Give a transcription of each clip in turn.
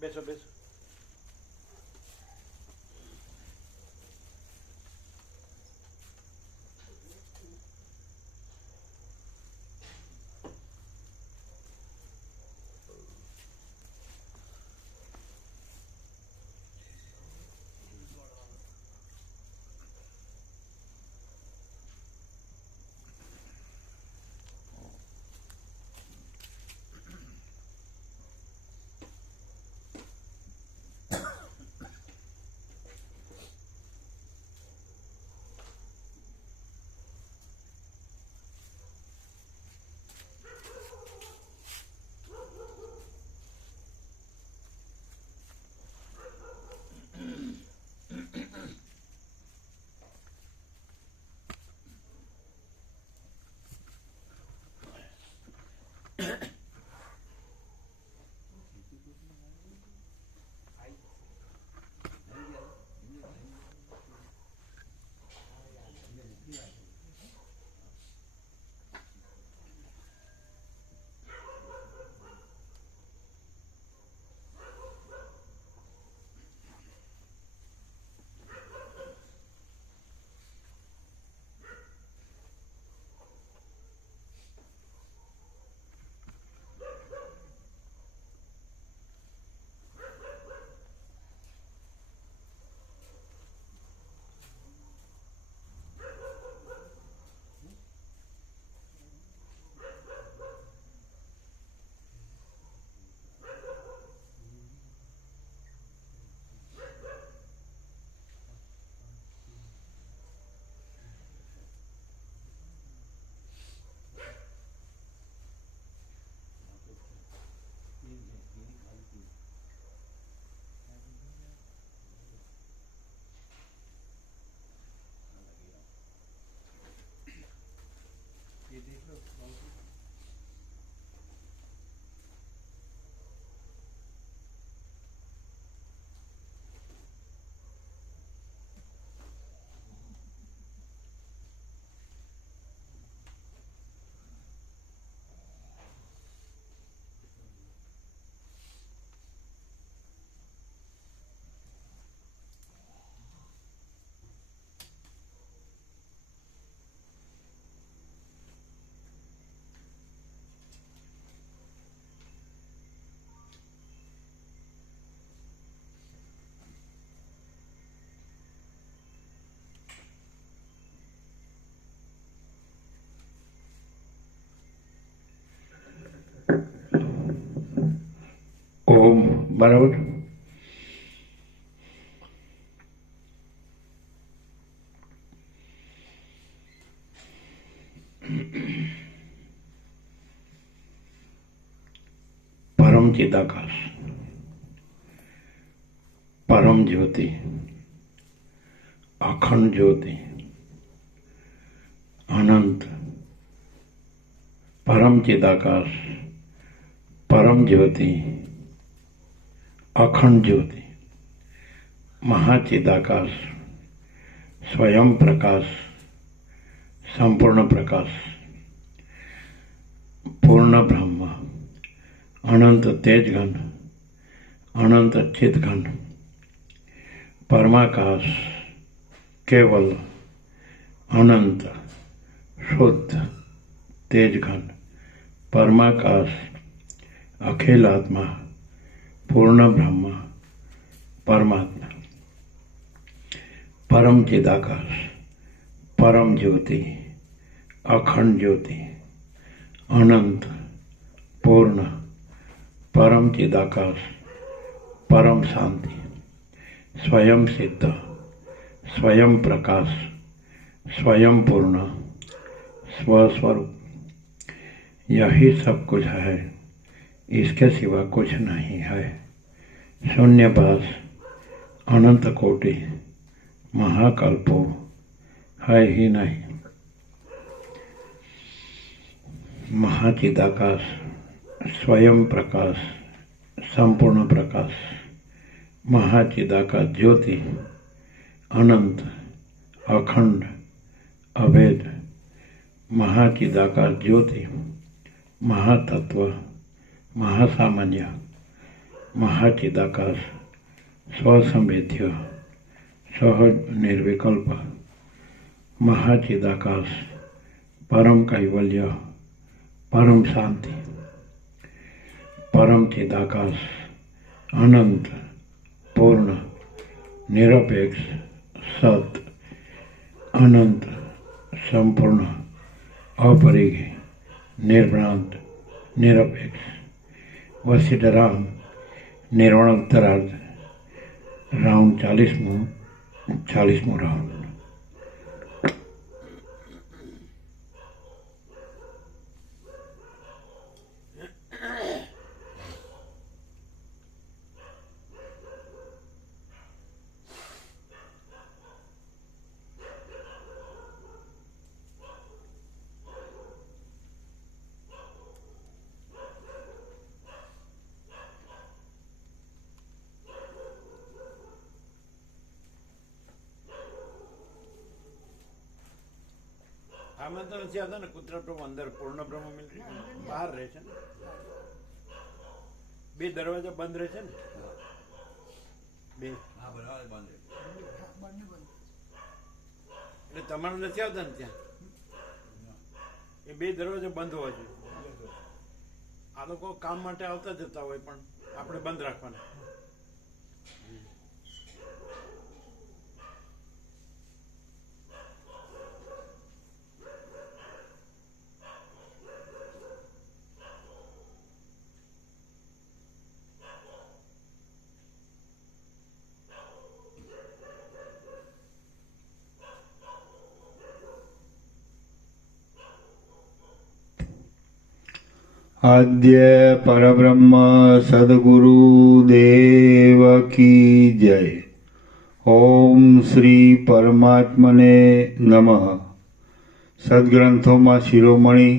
બેસો બેસો. ઓમ બરાબર. પરમ ચિદાકાશ, પરમ જ્યોતિ, અખંડ જ્યોતિ, અનંત, પરમ ચિદાકાશ, પરમ જ્યોતિ, અખંડ જ્યોતિ, મહાચિદાકાશ, સ્વયં પ્રકાશ, સંપૂર્ણ પ્રકાશ, પૂર્ણ બ્રહ્મ, અનંત તેજઘન, અનંત ચિદઘન, પરમાકાશ, કેવલ, અનંત, શુદ્ધ, તેજઘન, પરમાકાશ, અખિલાત્મા, પૂર્ણ બ્રહ્મ, પરમાત્મા, પરમ ચિદાકાશ, પરમ જ્યોતિ, અખંડ જ્યોતિ, અનંત, પૂર્ણ, પરમ ચિદાકાશ, પરમ શાંતિ, स्वयं सिद्ध, स्वयं प्रकाश, स्वयं पूर्ण, स्वस्वरूप, यही सब कुछ है, इसके सिवा कुछ नहीं है। शून्यवास, अनंत कोटि, महाकल्पो है ही नहीं। महाचिदाकाश, स्वयं प्रकाश, संपूर्ण प्रकाश, महाचिदाकाश ज्योति, अनंत, अखंड, अभेद, महाचिदाकाश ज्योति, महातत्व, महासामान्य, મહાચિદાકાશ સ્વસંવેદ્ય સહજ નિર્વિકલ્પ મહાચિદાકાશ પરમ કૈવલ્ય પરમ શાંતિ પરમ ચિદાકાશ અનંત પૂર્ણ નિરપેક્ષ સત અનંત સંપૂર્ણ અપરિઘ નિર્ભ્રાંત નિરપેક્ષ વસીધરામ નિર્વાણોત્તરાર્ધ રાઉન્ડ 40મું રાઉન્ડ. આમાં તો નથી આવતા ને કુતરા પ્રભુ અંદર પૂર્ણ બ્રહ્મ મિલિટરી બહાર રહે છે ને, 2 દરવાજા બંધ રહે છે ને, 2 એટલે તમારે નથી આવતા ને ત્યાં, એ 2 દરવાજા બંધ હોવા જોઈએ. આ લોકો કામ માટે આવતા જતા હોય પણ આપણે બંધ રાખવાના. આદ્ય પરબ્રહ્મ સદગુરુ દેવ કી જય. ઓમ શ્રી પરમાત્મને નમઃ. સદગ્રંથોમાં શિરોમણી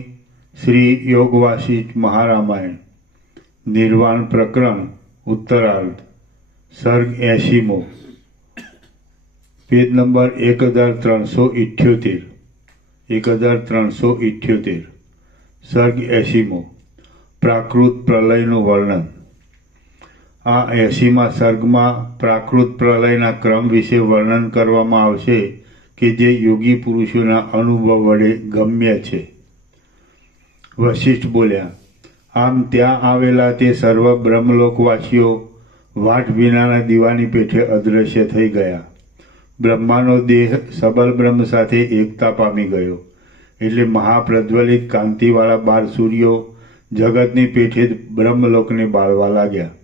શ્રી યોગવાસિષ્ઠ મહારામાયણ નિર્વાણ પ્રકરણ ઉત્તરાર્ધ સર્ગ 80મો પેજ નંબર 1378 સર્ગ 80મો પ્રાકૃત પ્રલયનું વર્ણન. આ 80મા સર્ગમાં પ્રાકૃત પ્રલયના ક્રમ વિશે વર્ણન કરવામાં આવશે કે જે યોગી પુરુષોના અનુભવ વડે ગમ્ય છે. વશિષ્ઠ બોલ્યા, આમ ત્યાં આવેલા તે સર્વ બ્રહ્મલોકવાસીઓ વાટ વિનાના દીવાની પેઠે અદૃશ્ય થઈ ગયા. બ્રહ્માનો દેહ સબલ બ્રહ્મ સાથે એકતા પામી ગયો. એટલે મહાપ્રજ્વલિત કાંતિવાળા 12 સૂર્યો જગતની પેઠે જ બ્રહ્મલોકને બાળવા લાગ્યા.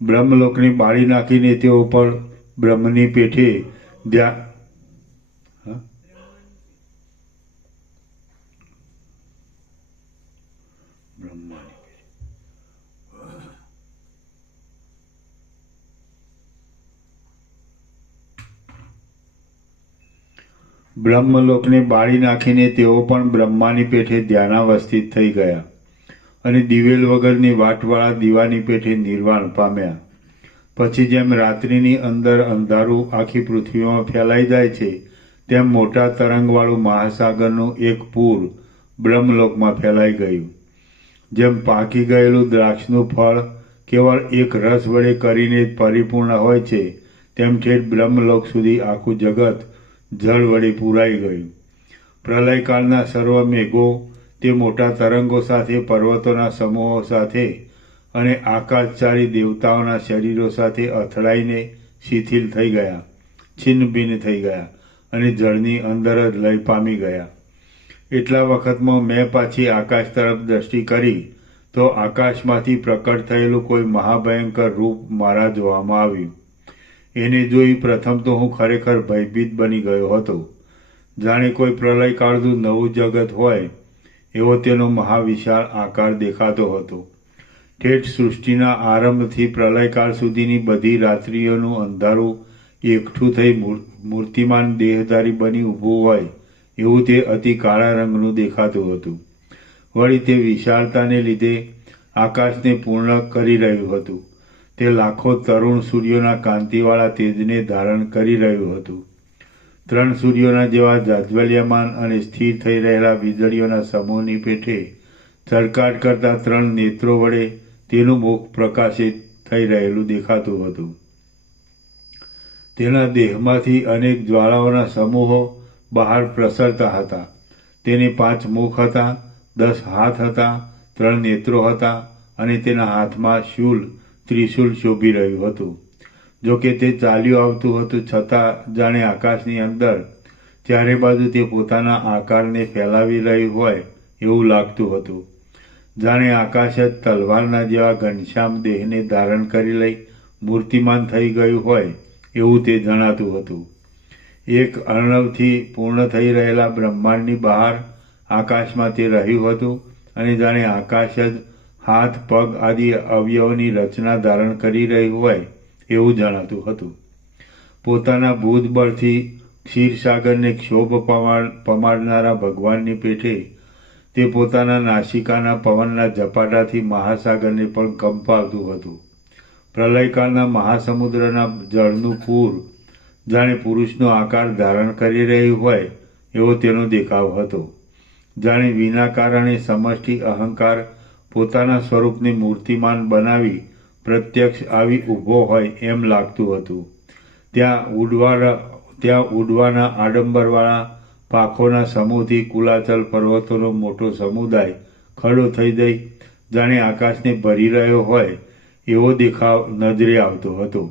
બ્રહ્મલોકને બાળી નાખીને તેઓ પણ બ્રહ્મની પેઠે બ્રહ્મલોકને બાળી નાખીને તેઓ પણ બ્રહ્માની પેઠે ધ્યાનાવસ્થિત થઈ ગયા અને દિવેલ વગરની વાટવાળા દીવાની પેઠે નિર્વાણ પામ્યા. પછી જેમ રાત્રિની અંદર અંધારું આખી પૃથ્વીમાં ફેલાઈ જાય છે તેમ મોટા તરંગવાળું મહાસાગરનું એક પૂર બ્રહ્મલોકમાં ફેલાઈ ગયું. જેમ પાકી ગયેલું દ્રાક્ષનું ફળ કેવળ એક રસ વડે કરીને જ પરિપૂર્ણ હોય છે તેમ ઠેઠ બ્રહ્મલોક સુધી આખું જગત જળ વડે પૂરાઈ ગયું. પ્રલયકાળના સર્વ મેઘો તે મોટા તરંગો સાથે પર્વતોના સમૂહો સાથે અને આકાશચારી દેવતાઓના શરીરો સાથે અથડાઈને શિથિલ થઈ ગયા, છિન્ન ભિન્ન થઈ ગયા અને જળની અંદર જ લય પામી ગયા. એટલા વખતમાં મેં પાછી આકાશ તરફ દ્રષ્ટિ કરી તો આકાશમાંથી પ્રકટ થયેલું કોઈ મહાભયંકર રૂપ મારા જોવામાં આવ્યું. એને જોઈ પ્રથમ તો હું ખરેખર ભયભીત બની ગયો હતો. જાણે કોઈ પ્રલયકાળનું નવું જગત હોય એવો તેનો મહાવિશાળ આકાર દેખાતો હતો. ઠેઠ સૃષ્ટિના આરંભથી પ્રલયકાળ સુધીની બધી રાત્રિઓનું અંધારું એકઠું થઈ મૂર્તિમાન દેહધારી બની ઊભું હોય એવું તે અતિ કાળા રંગનું દેખાતું હતું. વળી તે વિશાળતાને લીધે આકાશને પૂર્ણ કરી રહ્યું હતું. તે લાખો તરુણ સૂર્યોના કાંતિવાળા તેજને ધારણ કરી રહ્યું હતું. 3 સૂર્યોના જેવા જાજ્વલ્યમાન અને સ્થિર થઈ રહેલા વીજળીઓના સમૂહની પેઠે ચળકાટ કરતા 3 નેત્રો વડે તેનું મુખ પ્રકાશિત થઈ રહેલું દેખાતું હતું. તેના દેહમાંથી અનેક જ્વાળાઓના સમૂહો બહાર પ્રસરતા હતા. તેને 5 મુખ હતા, 10 હાથ હતા, 3 નેત્રો હતા અને તેના હાથમાં ત્રિશૂલ શોભી રહ્યું હતું. જોકે તે ચાલ્યું આવતું હતું, છતાં જાણે આકાશની અંદર ચારે બાજુ તે પોતાના આકારને ફેલાવી રહ્યું હોય એવું લાગતું હતું. જાણે આકાશ જ તલવારના જેવા ઘનશ્યામ દેહને ધારણ કરી લઈ મૂર્તિમાન થઈ ગયું હોય એવું તે જણાતું હતું. એક અર્ણવથી પૂર્ણ થઈ રહેલા બ્રહ્માંડની બહાર આકાશમાં તે રહ્યું હતું અને જાણે આકાશ જ હાથ, પગ આદિ અવયવોની રચના ધારણ કરી રહ્યું હોય એવું જણાતું હતું. પોતાના ભૂતબળથી ક્ષીરસાગરને ક્ષોભ પમાડનારા ભગવાનની પેઠે તે પોતાના નાસિકાના પવનના ઝપાટાથી મહાસાગરને પણ કંપાવતું હતું. પ્રલયકાળના મહાસમુદ્રના જળનું પૂર જાણે પુરુષનો આકાર ધારણ કરી રહ્યું હોય એવો તેનો દેખાવ હતો. જાણે વિના કારણે સમષ્ટિ અહંકાર પોતાના સ્વરૂપને મૂર્તિમાન બનાવી પ્રત્યક્ષ આવી ઊભો હોય એમ લાગતું હતું. ત્યાં ઉડવાના આડંબરવાળા પાંખોના સમૂહથી કુલાચલ પર્વતોનો મોટો સમુદાય ખડો થઈ જઈ જાણે આકાશને ભરી રહ્યો હોય એવો દેખાવ નજરે આવતો હતો.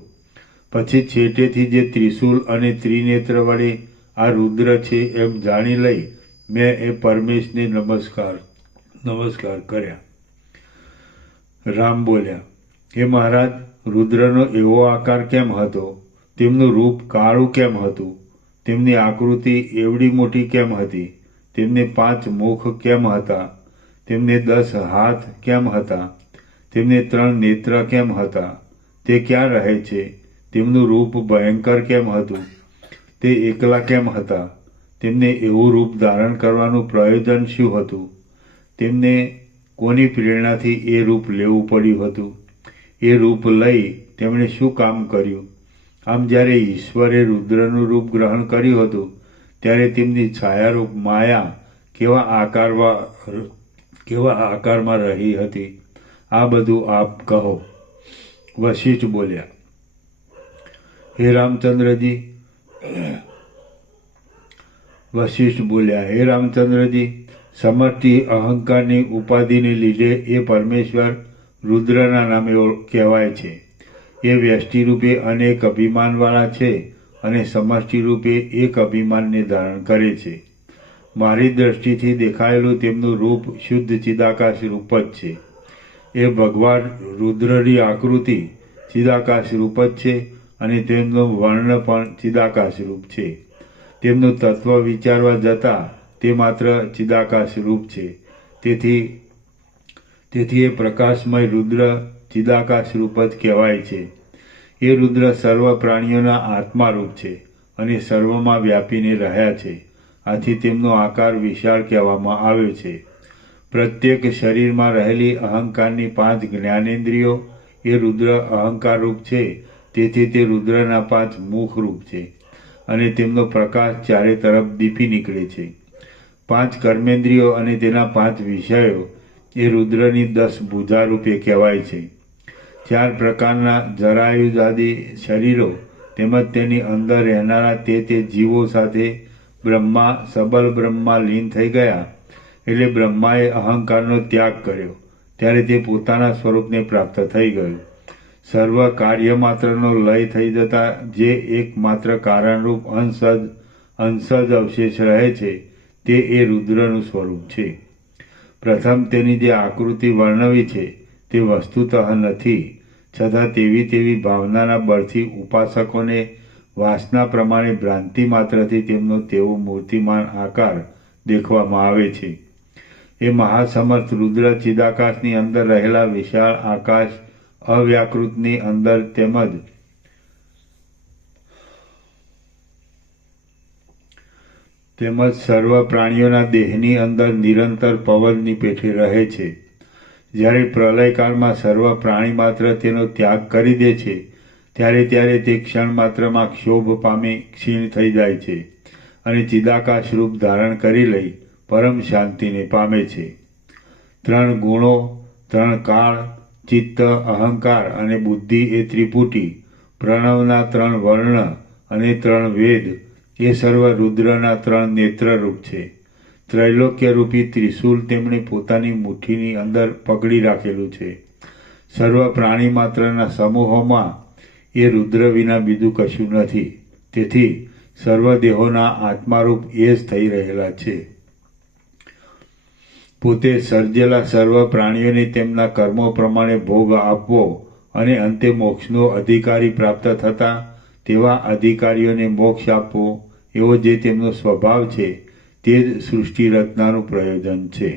પછી છેટેથી જે ત્રિશૂલ અને ત્રિનેત્ર વડે આ રુદ્ર છે એમ જાણી લઈ મેં એ પરમેશને નમસ્કાર કર્યા. રામ બોલ્યા, હે મહારાજ, રુદ્રનો એવો આકાર કેમ હતો? તેમનું રૂપ કાળું કેમ હતું? તેમની આકૃતિ એવડી મોટી કેમ હતી? તેમને 5 મુખ કેમ હતા? તેમને 10 હાથ કેમ હતા? તેમને 3 નેત્ર કેમ હતા? તે ક્યાં રહે છે? તેમનું રૂપ ભયંકર કેમ હતું? તે એકલા કેમ હતા? તેમને એવું રૂપ ધારણ કરવાનું પ્રયોજન શું હતું? તેમને કોની પ્રેરણાથી એ રૂપ લેવું પડ્યું હતું? એ રૂપ લઈ તેમણે શું કામ કર્યું? આમ જ્યારે ઈશ્વરે રુદ્રનું રૂપ ગ્રહણ કર્યું હતું ત્યારે તેમની છાયારૂપ માયા કેવા આકારમાં રહી હતી? આ બધું આપ કહો. વશિષ્ઠ બોલ્યા, હે રામચંદ્રજી, સમષ્ટિ અહંકારની ઉપાધિને લીધે એ પરમેશ્વર રુદ્રના નામે કહેવાય છે. એ વ્યષ્ટિ રૂપે અનેક અભિમાનવાળા છે અને સમષ્ટિ રૂપે એક અભિમાનને ધારણ કરે છે. મારી દ્રષ્ટિથી દેખાયેલું તેમનું રૂપ શુદ્ધ ચિદાકાશ રૂપ જ છે. એ ભગવાન રુદ્રની આકૃતિ ચિદાકાશ રૂપ જ છે અને તેમનો વર્ણ પણ ચિદાકાશ રૂપ છે. તેમનું તત્વ વિચારવા જતાં તે માત્ર ચિદાકાશ રૂપ છે. તેથી એ પ્રકાશમય રુદ્ર ચિદાકાશ રૂપ જ કહેવાય છે. એ રુદ્ર સર્વ પ્રાણીઓના આત્મારૂપ છે અને સર્વમાં વ્યાપીને રહ્યા છે. આથી તેમનો આકાર વિશાળ કહેવામાં આવ્યો છે. પ્રત્યેક શરીરમાં રહેલી અહંકારની 5 જ્ઞાનેન્દ્રિયો એ રુદ્ર અહંકાર રૂપ છે. તેથી તે રુદ્રના 5 મુખ રૂપ છે અને તેમનો પ્રકાશ ચારે તરફ દીપી નીકળે છે. 5 કર્મેન્દ્રિયો અને તેના 5 વિષયો એ રુદ્રની 10 ભુજા રૂપે કહેવાય છે. 4 પ્રકારના જરાયુજાદી શરીરો તેમજ તેની અંદર રહેનારા તે જીવો સાથે સબલ બ્રહ્મા લીન થઈ ગયા. એટલે બ્રહ્માએ અહંકારનો ત્યાગ કર્યો ત્યારે તે પોતાના સ્વરૂપને પ્રાપ્ત થઈ ગયું. સર્વ કાર્યમાત્રનો લય થઈ જતા જે એકમાત્ર કારણરૂપ અંશ જ અવશેષ રહે છે તે એ રુદ્રનું સ્વરૂપ છે. પ્રથમ તેની જે આકૃતિ વર્ણવી છે તે વસ્તુતઃ નથી, છતાં તેવી ભાવનાના બળથી ઉપાસકોને વાસના પ્રમાણે ભ્રાંતિ માત્રથી તેમનો તેવો મૂર્તિમાન આકાર દેખવામાં આવે છે. એ મહાસમર્થ રુદ્ર ચિદાકાશની અંદર રહેલા વિશાળ આકાશ અવ્યાકૃતની અંદર તેમજ સર્વ પ્રાણીઓના દેહની અંદર નિરંતર પવનની પેઠે રહે છે. જ્યારે પ્રલયકાળમાં સર્વ પ્રાણી માત્ર તેનો ત્યાગ કરી દે છે ત્યારે તે ક્ષણ માત્રમાં ક્ષોભ પામી ક્ષીણ થઈ જાય છે અને ચિદાકાશ રૂપ ધારણ કરી લઈ પરમ શાંતિને પામે છે. 3 ગુણો, 3 કાળ, ચિત્ત, અહંકાર અને બુદ્ધિ એ ત્રિપુટી, પ્રણવના 3 વર્ણ અને 3 વેદ એ સર્વ રુદ્રના 3 નેત્રરૂપ છે. ત્રૈલોક્યરૂપી ત્રિશૂલ તેમણે પોતાની મુઠ્ઠીની અંદર પકડી રાખેલું છે. સર્વ પ્રાણી માત્રના સમૂહોમાં એ રુદ્ર વિના બીજું કશું નથી. તેથી સર્વ દેહોના આત્મારૂપ એ જ થઈ રહેલા છે. પોતે સર્જેલા સર્વ પ્રાણીઓને તેમના કર્મો પ્રમાણે ભોગ આપવો અને અંતે મોક્ષનો અધિકારી પ્રાપ્ત થતા તેવા અધિકારીઓને મોક્ષ આપવો એવો જે તેમનો સ્વભાવ છે તે જ સૃષ્ટિ રચનાનું પ્રયોજન છે.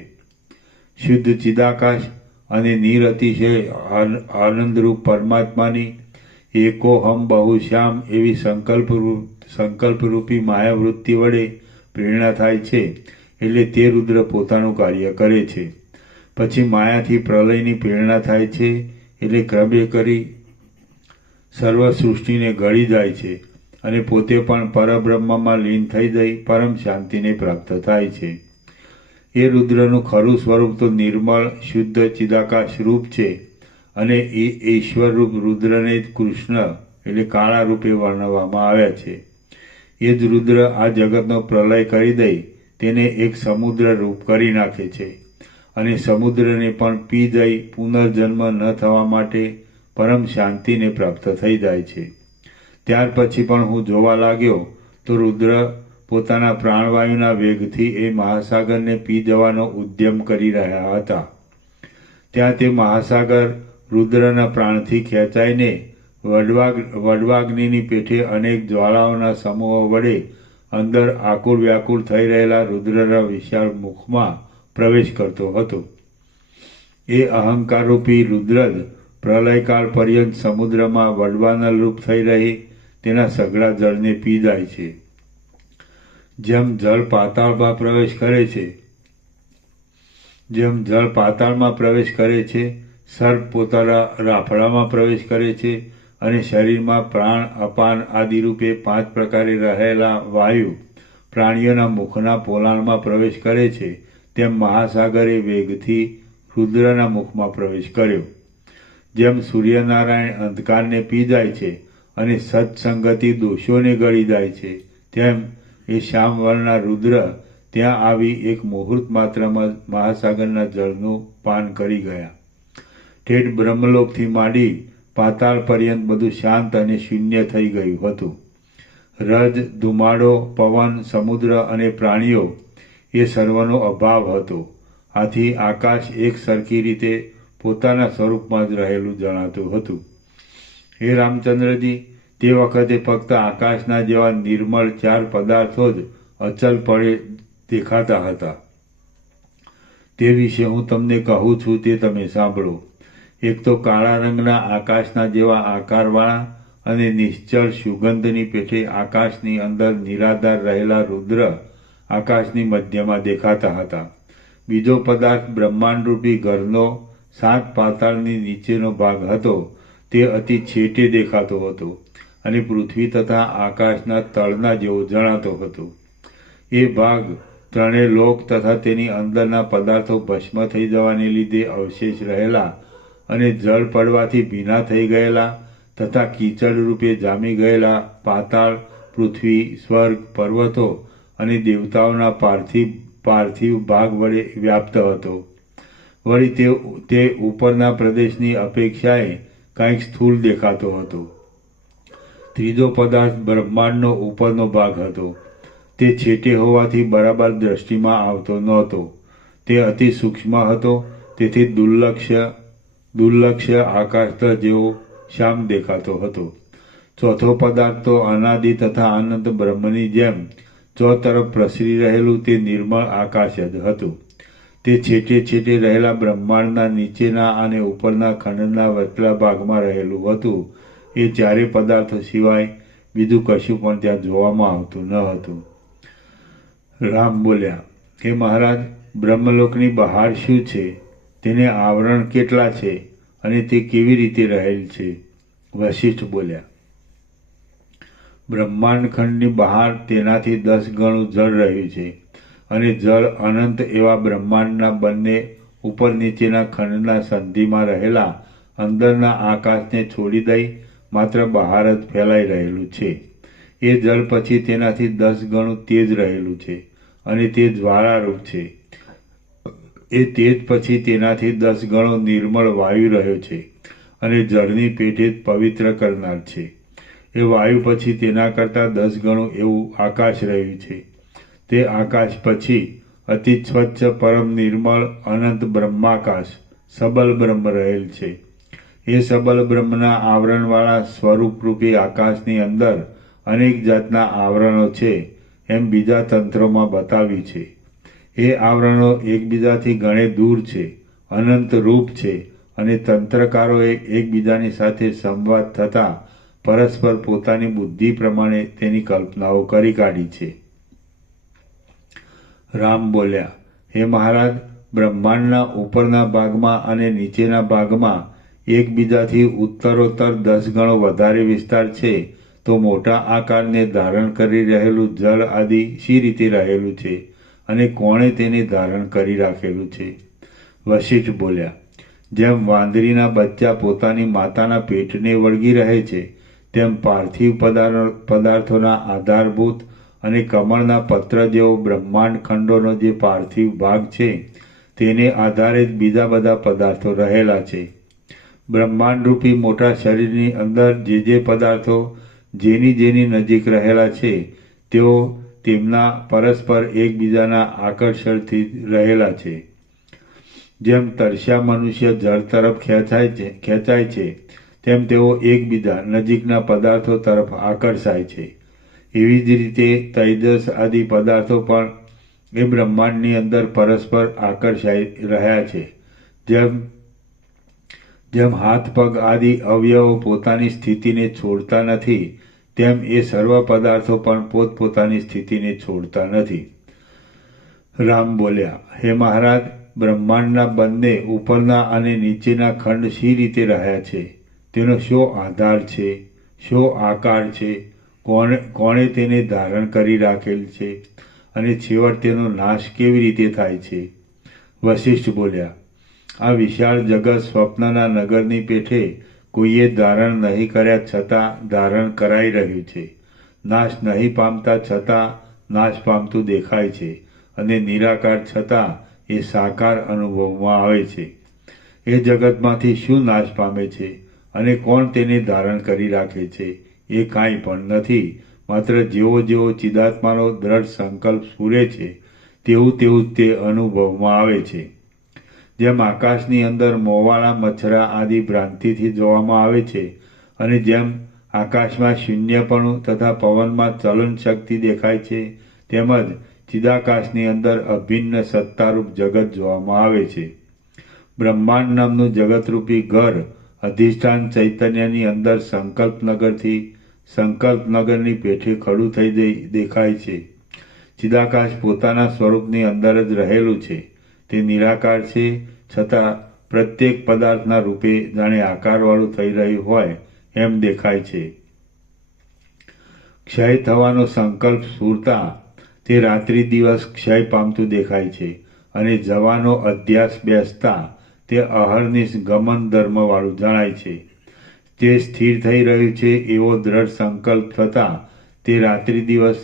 શુદ્ધ ચિદાકાશ અને નિરતિશય આનંદરૂપ પરમાત્માની એકોહમ બહુશ્યામ એવી સંકલ્પરૂપી માયાવૃત્તિ વડે પ્રેરણા થાય છે. એટલે તે રુદ્ર પોતાનું કાર્ય કરે છે. પછી માયાથી પ્રલયની પ્રેરણા થાય છે. એટલે ક્રમે કરી સર્વ સૃષ્ટિને ગળી જાય છે અને પોતે પણ પરબ્રહ્મમાં લીન થઈ જઈ પરમ શાંતિને પ્રાપ્ત થાય છે. એ રુદ્રનું ખરું સ્વરૂપ તો નિર્મળ શુદ્ધ ચિદાકાશ રૂપ છે અને એ ઈશ્વરરૂપ રુદ્રને જ કૃષ્ણ એટલે કાળા રૂપે વર્ણવવામાં આવ્યા છે. એ જ રુદ્ર આ જગતનો પ્રલય કરી દઈ તેને એક સમુદ્ર રૂપ કરી નાખે છે અને સમુદ્રને પણ પી જઈ પુનર્જન્મ ન થવા માટે પરમ શાંતિને પ્રાપ્ત થઈ જાય છે. ત્યાર પછી પણ હું જોવા લાગ્યો તો રુદ્ર પોતાના પ્રાણવાયુના વેગથી એ મહાસાગરને પી જવાનો ઉદ્યમ કરી રહ્યા હતા. ત્યાં તે મહાસાગર રુદ્રના પ્રાણથી ખેંચાઈને વડવાગ્નિની પેઠે અનેક જ્વાળાઓના સમૂહો વડે અંદર આકુળ વ્યાકુળ થઈ રહેલા રુદ્રના વિશાળ મુખમાં પ્રવેશ કરતો હતો. એ અહંકારરૂપી રુદ્ર જ પ્રલયકાળ પર્યંત સમુદ્રમાં વડવાનલરૂપ થઈ રહી તેના સઘળા જળને પી જાય છે. જેમ જળ પાતાળમાં પ્રવેશ કરે છે, સર્પ પોતાના રાફડામાં પ્રવેશ કરે છે અને શરીરમાં પ્રાણ, અપાન આદિ રૂપે 5 પ્રકારે રહેલા વાયુ પ્રાણીઓના મુખના પોલાણમાં પ્રવેશ કરે છે, તેમ મહાસાગરે વેગથી રુદ્રના મુખમાં પ્રવેશ કર્યો. જેમ સૂર્યનારાયણ અંધકારને પી જાય છે અને સત્સંગતિ દોષોને ગળી જાય છે, તેમ એ શ્યામવર્ણના રુદ્ર ત્યાં આવી એક મુહૂર્ત માત્રમાં મહાસાગરના જળનું પાન કરી ગયા. ઠેઠ બ્રહ્મલોકથી માંડી પાતાળ પર્યંત બધું શાંત અને શૂન્ય થઈ ગયું હતું. રજ, ધુમાડો, પવન, સમુદ્ર અને પ્રાણીઓ એ સર્વનો અભાવ હતો. આથી આકાશ એક સરખી રીતે પોતાના સ્વરૂપમાં જ રહેલું જણાતું હતું. હે રામચંદ્રજી, તે વખતે ફક્ત આકાશના જેવા નિર્મળ 4 પદાર્થો જ અચલપણે દેખાતા હતા. તે વિશે હું તમને કહું છું તે તમે સાંભળો. એક તો કાળા રંગના આકાશના જેવા આકારવાળા અને નિશ્ચળ સુગંધની પેઠે આકાશની અંદર નિરાધાર રહેલા રુદ્ર આકાશની મધ્યમાં દેખાતા હતા. બીજો પદાર્થ બ્રહ્માંડરૂપી ઘરનો 7 પાતાળની નીચેનો ભાગ હતો. તે અતિ છેટે દેખાતો હતો અને પૃથ્વી તથા આકાશના તળના જેવો જણાતો હતો. એ ભાગ 3 લોક તથા તેની અંદરના પદાર્થો ભસ્મ થઈ જવાને લીધે અવશેષ રહેલા અને જળ પડવાથી ભીના થઈ ગયેલા તથા કીચડ રૂપે જામી ગયેલા પાતાળ, પૃથ્વી, સ્વર્ગ, પર્વતો અને દેવતાઓના પાર્થિવ ભાગ વડે વ્યાપ્ત હતો. વળી તે ઉપરના પ્રદેશની અપેક્ષાએ કંઈક સ્થૂળ દેખાતો હતો. ત્રીજો પદાર્થ બ્રહ્માંડનો ઉપરનો ભાગ હતો. તે છેટે હોવાથી બરાબર દ્રષ્ટિમાં આવતો નહોતો. તે અતિ સૂક્ષ્મ હતો, તેથી દુર્લક્ષ્ય આકાશ જેવો શ્યામ દેખાતો હતો. ચોથો પદાર્થ તો અનાદિ તથા અનંત બ્રહ્મની જેમ ચોતરફ પ્રસરી રહેલું તે નિર્મળ આકાશ જ હતું. તે છેટે છેટે રહેલા બ્રહ્માંડના નીચેના અને ઉપરના ખંડના વચલા ભાગમાં રહેલું હતું. એ 4 પદાર્થો સિવાય બીજું કશું પણ ત્યાં જોવામાં આવતું ન હતું. રામ બોલ્યા, હે મહારાજ, બ્રહ્મલોકની બહાર શું છે? તેને આવરણ કેટલા છે અને તે કેવી રીતે રહેલ છે? વશિષ્ઠ બોલ્યા, બ્રહ્માંડ ખંડની બહાર તેનાથી 10 ગણું જળ રહ્યું છે અને જળ અનંત એવા બ્રહ્માંડના બંને ઉપર નીચેના ખંડના સંધિમાં રહેલા અંદરના આકાશને છોડી દઈ માત્ર બહાર જ ફેલાઈ રહેલું છે. એ જળ પછી તેનાથી 10 ગણું તેજ રહેલું છે અને તે જ્વાળારૂપ છે. એ તેજ પછી તેનાથી 10 ગણો નિર્મળ વાયુ રહ્યો છે અને જળની પેઠે જ પવિત્ર કરનાર છે. એ વાયુ પછી તેના કરતાં 10 ગણું એવું આકાશ રહ્યું છે. તે આકાશ પછી અતિ સ્વચ્છ પરમ નિર્મળ અનંત બ્રહ્માકાશ સબલ બ્રહ્મ રહેલ છે. એ સબલ બ્રહ્મના આવરણવાળા સ્વરૂપરૂપી આકાશની અંદર અનેક જાતના આવરણો છે એમ બીજા તંત્રોમાં બતાવ્યું છે. એ આવરણો એકબીજાથી ઘણે દૂર છે, અનંત રૂપ છે અને તંત્રકારોએ એકબીજાની સાથે સંવાદ થતા પરસ્પર પોતાની બુદ્ધિ પ્રમાણે તેની કલ્પનાઓ કરી કાઢી છે. રામ બોલ્યા, હે મહારાજ, બ્રહ્માંડના ઉપરના ભાગમાં અને નીચેના ભાગમાં એકબીજાથી ઉત્તરોત્તર 10 ગણો વધારે વિસ્તાર છે, તો મોટા આકારને ધારણ કરી રહેલું જળ આદિ શી રીતે રહેલું છે અને કોણે તેને ધારણ કરી રાખેલું છે? વશિષ્ઠ બોલ્યા, જેમ વાંદરીના બચ્ચા પોતાની માતાના પેટને વળગી રહે છે, તેમ પાર્થિવ પદાર્થોના આધારભૂત અને કમળના પત્ર જેવો બ્રહ્માંડ ખંડોનો જે પાર્થિવ ભાગ છે તેને આધારે જ બીજા બધા પદાર્થો રહેલા છે. બ્રહ્માંડરૂપી મોટા શરીરની અંદર જે પદાર્થો જેની નજીક રહેલા છે તેઓ તેમના પરસ્પર એકબીજાના આકર્ષણથી રહેલા છે. જેમ તરસ્યા મનુષ્ય જળ તરફ ખેંચાય છે તેમ તેઓ એકબીજા નજીકના પદાર્થો તરફ આકર્ષાય છે. એવી જ રીતે તૈજસ આદિ પદાર્થો પણ એ બ્રહ્માંડની અંદર પરસ્પર આકર્ષાઈ રહ્યા છે. જેમ હાથ પગ આદિ અવયવો પોતાની સ્થિતિને છોડતા નથી, તેમ એ સર્વ પદાર્થો પણ પોતપોતાની સ્થિતિને છોડતા નથી. રામ બોલ્યા, હે મહારાજ, બ્રહ્માંડના બંને ઉપરના અને નીચેના ખંડ શી રીતે રહ્યા છે? તેનો શો આધાર છે? શો આકાર છે? કોણે તેને ધારણ કરી રાખેલ છે? અને છેવટ તેનો નાશ કેવી રીતે થાય છે? વશિષ્ઠ બોલ્યા, આ વિશાળ જગત સ્વપ્નના નગરની પેઠે કોઈએ ધારણ નહીં કર્યા છતાં ધારણ કરાઈ રહ્યું છે. નાશ નહીં પામતા છતાં નાશ પામતું દેખાય છે અને નિરાકાર છતાં એ સાકાર અનુભવમાં આવે છે. એ જગતમાંથી શું નાશ પામે છે અને કોણ તેને ધારણ કરી રાખે છે? એ કાંઈ પણ નથી. માત્ર જેવો ચિદાત્માનો દ્રઢ સંકલ્પ સ્ફુરે છે તેવું જ તે અનુભવમાં આવે છે. જેમ આકાશની અંદર મોવાળા મચ્છરા આદિ ભ્રાંતિથી જોવામાં આવે છે અને જેમ આકાશમાં શૂન્યપણું તથા પવનમાં ચલન શક્તિ દેખાય છે, તેમજ ચિદાકાશની અંદર અભિન્ન સત્તારૂપ જગત જોવામાં આવે છે. બ્રહ્માંડ નામનું જગતરૂપી ઘર અધિષ્ઠાન ચૈતન્યની અંદર સંકલ્પનગરની પેઠે ખડું થઈ દેખાય છે. ચિદાકાશ પોતાના સ્વરૂપની અંદર જ રહેલું છે. તે નિરાકાર છે છતાં પ્રત્યેક પદાર્થના રૂપે જાણે આકારવાળું થઈ રહ્યું હોય એમ દેખાય છે. ક્ષય થવાનો સંકલ્પ સ્ફુરતા તે રાત્રિ દિવસ ક્ષય પામતું દેખાય છે અને જવાનો અધ્યાસ બેસતા તે અહર્નિશ ગમન ધર્મવાળું જણાય છે. તે સ્થિર થઈ રહ્યું છે એવો દ્રઢ સંકલ્પ થતાં તે રાત્રિ દિવસ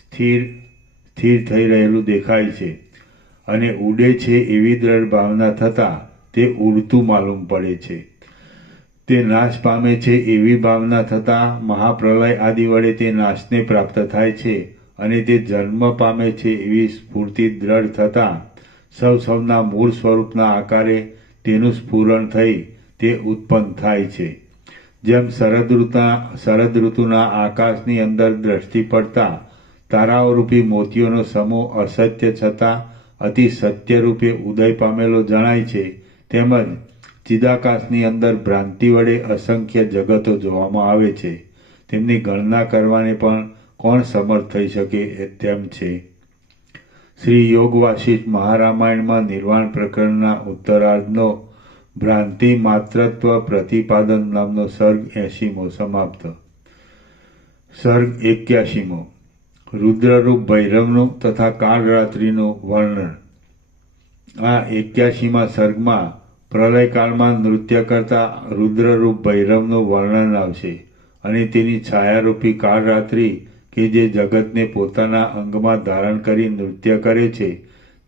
સ્થિર થઈ રહેલું દેખાય છે અને ઉડે છે એવી દ્રઢ ભાવના થતાં તે ઉડતું માલુમ પડે છે. તે નાશ પામે છે એવી ભાવના થતાં મહાપ્રલય આદિ વડે તે નાશને પ્રાપ્ત થાય છે અને તે જન્મ પામે છે એવી સ્ફૂર્તિ દ્રઢ થતાં સૌના મૂળ સ્વરૂપના આકારે તેનું સ્ફુરણ થઈ તે ઉત્પન્ન થાય છે. જેમ શરદ ઋતુના આકાશની અંદર દ્રષ્ટિ પડતા તારાઓરૂપી મોતીઓનો સમૂહ અસત્ય છતાં અતિ સત્યરૂપે ઉદય પામેલો જણાય છે, તેમજ ચિદાકાશની અંદર ભ્રાંતિ વડે અસંખ્ય જગતો જોવામાં આવે છે. તેમની ગણના કરવાને પણ કોણ સમર્થ થઈ શકે તેમ છે. શ્રી યોગ વાસિષ્ઠ મહારામાયણમાં નિર્વાણ પ્રકરણના ઉત્તરાર્ધનો ભ્રાંતિ માત્રત્વ પ્રતિપાદન નામનો સર્ગ 80મો સમાપ્ત. સર્ગ 81મો રુદ્રરૂપ ભૈરવનું તથા કાળરાત્રિનું વર્ણન. આ 81મા સર્ગમાં પ્રલયકાળમાં નૃત્ય કરતા રુદ્રરૂપ ભૈરવનું વર્ણન આવશે અને તેની છાયારૂપી કાળરાત્રિ કે જે જગતને પોતાના અંગમાં ધારણ કરી નૃત્ય કરે છે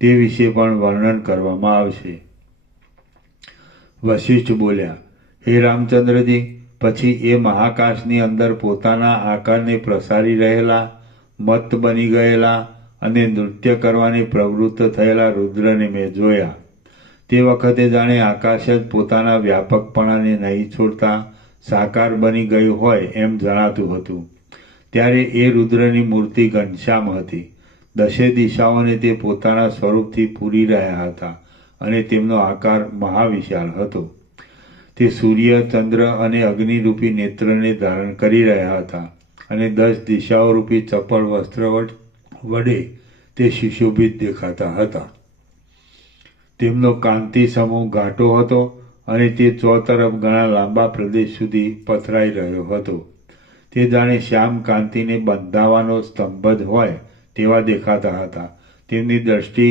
તે વિશે પણ વર્ણન કરવામાં આવશે. વશિષ્ઠ બોલ્યા, હે રામચંદ્રજી, પછી એ મહાકાશની અંદર પોતાના આકારને પ્રસારી રહેલા, મત્ત બની ગયેલા અને નૃત્ય કરવાની પ્રવૃત્ત થયેલા રુદ્રને મેં જોયા. તે વખતે જાણે આકાશ જ પોતાના વ્યાપકપણાને નહીં છોડતા સાકાર બની ગયું હોય એમ જણાતું હતું. ત્યારે એ રુદ્રની મૂર્તિ ઘનશ્યામ હતી. દશે દિશાઓને તે પોતાના સ્વરૂપથી પૂરી રહ્યા હતા અને તેમનો આકાર મહાવિશાળ હતો. તે સૂર્ય, ચંદ્ર અને અગ્નિરૂપી નેત્રને ધારણ કરી રહ્યા હતા અને 10 દિશાઓરૂપી ચપળ વસ્ત્ર વડે તે સુશોભિત દેખાતા હતા. તેમનો કાંતિ સમૂહ ઘાટો હતો અને તે ચોતરફ ઘણા લાંબા પ્રદેશ સુધી પથરાઈ રહ્યો હતો. તે જાણે શ્યામ કાંતિને બંધાવવાનો સ્તંભ જ હોય તેવા દેખાતા હતા. તેમની દ્રષ્ટિ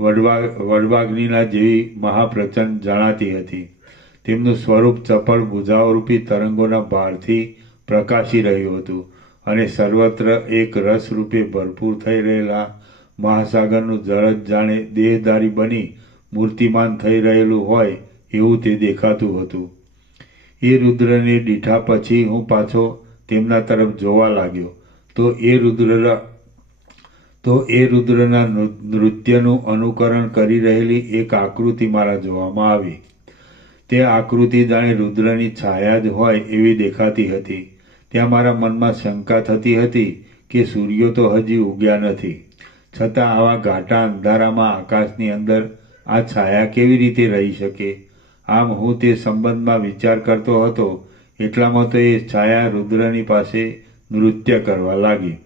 વડવાગ્નિના જેવી મહાપ્રચંડ જણાતી હતી. તેમનું સ્વરૂપ ચપળ ભુજાઓરૂપી તરંગોના ભારથી પ્રકાશી રહ્યું હતું અને સર્વત્ર એક રસરૂપે ભરપૂર થઈ રહેલા મહાસાગરનું જળ જ જાણે દેહધારી બની મૂર્તિમાન થઈ રહેલું હોય એવું તે દેખાતું હતું. એ રુદ્રને દીઠા પછી હું પાછો તેમના તરફ જોવા લાગ્યો તો એ રુદ્રના નૃત્યનું અનુકરણ કરી રહેલી એક આકૃતિ મારા જોવામાં આવી. તે આકૃતિ જાણે રુદ્રની છાયા જ હોય એવી દેખાતી હતી. ત્યાં મારા મનમાં શંકા થતી હતી કે સૂર્યો તો હજી ઉગ્યા નથી, છતાં આવા ઘાટા અંધારામાં આકાશની અંદર આ છાયા કેવી રીતે રહી શકે? આમ હું તે સંબંધમાં વિચાર કરતો હતો એટલામાં તો એ છાયા રુદ્રની પાસે નૃત્ય કરવા લાગી.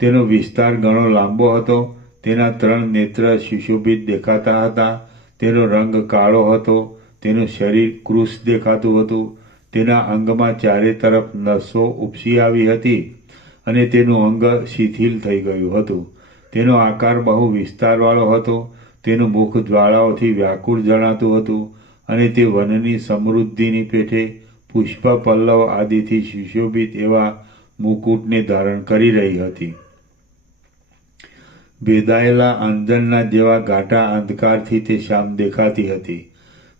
તેનો વિસ્તાર ઘણો લાંબો હતો. તેના 3 નેત્ર સુશોભિત દેખાતા હતા. તેનો રંગ કાળો હતો. તેનું શરીર કૃશ દેખાતું હતું. તેના અંગમાં ચારે તરફ નસો ઉપસી આવી હતી અને તેનું અંગ શિથિલ થઈ ગયું હતું. તેનો આકાર બહુ વિસ્તારવાળો હતો. તેનું મુખ જ્વાળાઓથી વ્યાકુળ જણાતું હતું અને તે વનની સમૃદ્ધિની પેઠે પુષ્પ, પલ્લવ આદિથી સુશોભિત એવા મુકુટને ધારણ કરી રહી હતી. ભેદાયેલા અંજનના જેવા ઘાટા અંધકારથી તે શ્યામ દેખાતી હતી.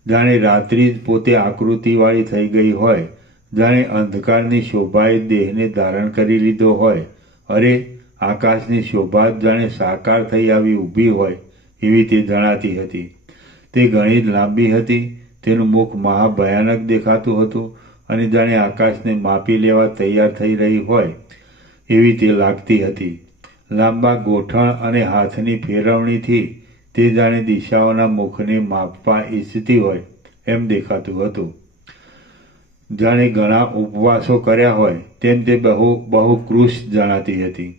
જાણે રાત્રિ જ પોતે આકૃતિવાળી થઈ ગઈ હોય. જાણે અંધકારની શોભાએ દેહને ધારણ કરી લીધો હોય. અરે, આકાશની શોભા જ જાણે સાકાર થઈ આવી ઊભી હોય એવી તે જણાતી હતી. તે ઘણી જ લાંબી હતી. તેનું મુખ મહાભયાનક દેખાતું હતું અને જાણે આકાશને માપી લેવા તૈયાર થઈ રહી હોય એવી તે લાગતી હતી. લાંબા ગોઠણ અને હાથની ફેરવણીથી તે જાણે દિશાઓના મુખને માપવા ઈચ્છતી હોય એમ દેખાતું હતું. જાણે ઘણા ઉપવાસો કર્યા હોય તેમ તે બહુ કૃશ જણાતી હતી.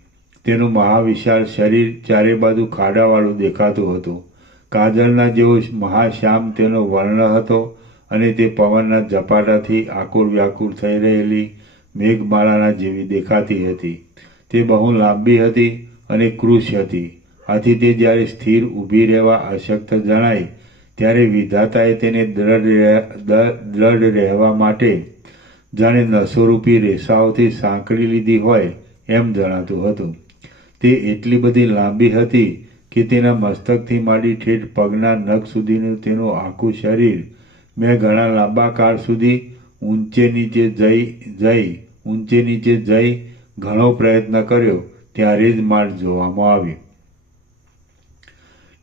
તેનું મહાવિશાળ શરીર ચારે બાજુ ખાડાવાળું દેખાતું હતું. કાજળના જેવો મહાશ્યામ તેનો વર્ણ હતો અને તે પવનના ઝપાટાથી આકુળ વ્યાકુળ થઈ રહેલી મેઘમાળાના જેવી દેખાતી હતી. તે બહુ લાંબી હતી અને કૃશ હતી. આથી તે જ્યારે સ્થિર ઊભી રહેવા અશક્ત જણાય ત્યારે વિધાતાએ તેને દ્રઢ રહેવા માટે જાણે નસોરૂપી રેસાઓથી સાંકળી લીધી હોય એમ જણાતું હતું. તે એટલી બધી લાંબી હતી કે તેના મસ્તકથી માંડી ઠેઠ પગના નખ સુધીનું તેનું આખું શરીર મેં ઘણા લાંબા કાળ સુધી ઊંચે નીચે જઈ ઘણો પ્રયત્ન કર્યો ત્યારે જ માર્ગ જોવામાં આવી.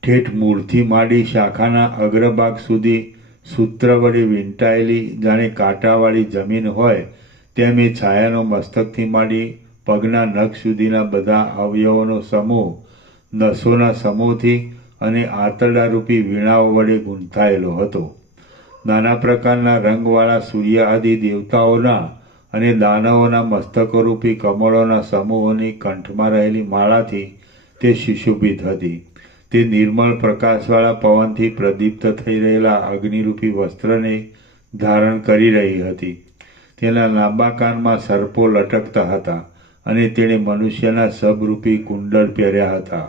ઠેઠ મૂળથી માંડી શાખાના અગ્રભાગ સુધી સૂત્ર વડે વીંટાયેલી જાણે કાંટાવાળી જમીન હોય તેમ એ છાયાનો મસ્તકથી માંડી પગના નખ સુધીના બધા અવયવોનો સમૂહ નસોના સમૂહથી અને આંતરડારૂપી વીણાઓ વડે ગૂંથાયેલો હતો. નાના પ્રકારના રંગવાળા સૂર્ય આદિ દેવતાઓના અને દાનવોના મસ્તકોરૂપી કમળોના સમૂહોની કંઠમાં રહેલી માળાથી તે સુશોભિત હતી. તે નિર્મળ પ્રકાશવાળા પવનથી પ્રદીપ્ત થઈ રહેલા અગ્નિરૂપી વસ્ત્રને ધારણ કરી રહી હતી. તેના લાંબા કાનમાં સર્પો લટકતા હતા અને તેણે મનુષ્યના સબરૂપી કુંડળ પહેર્યા હતા.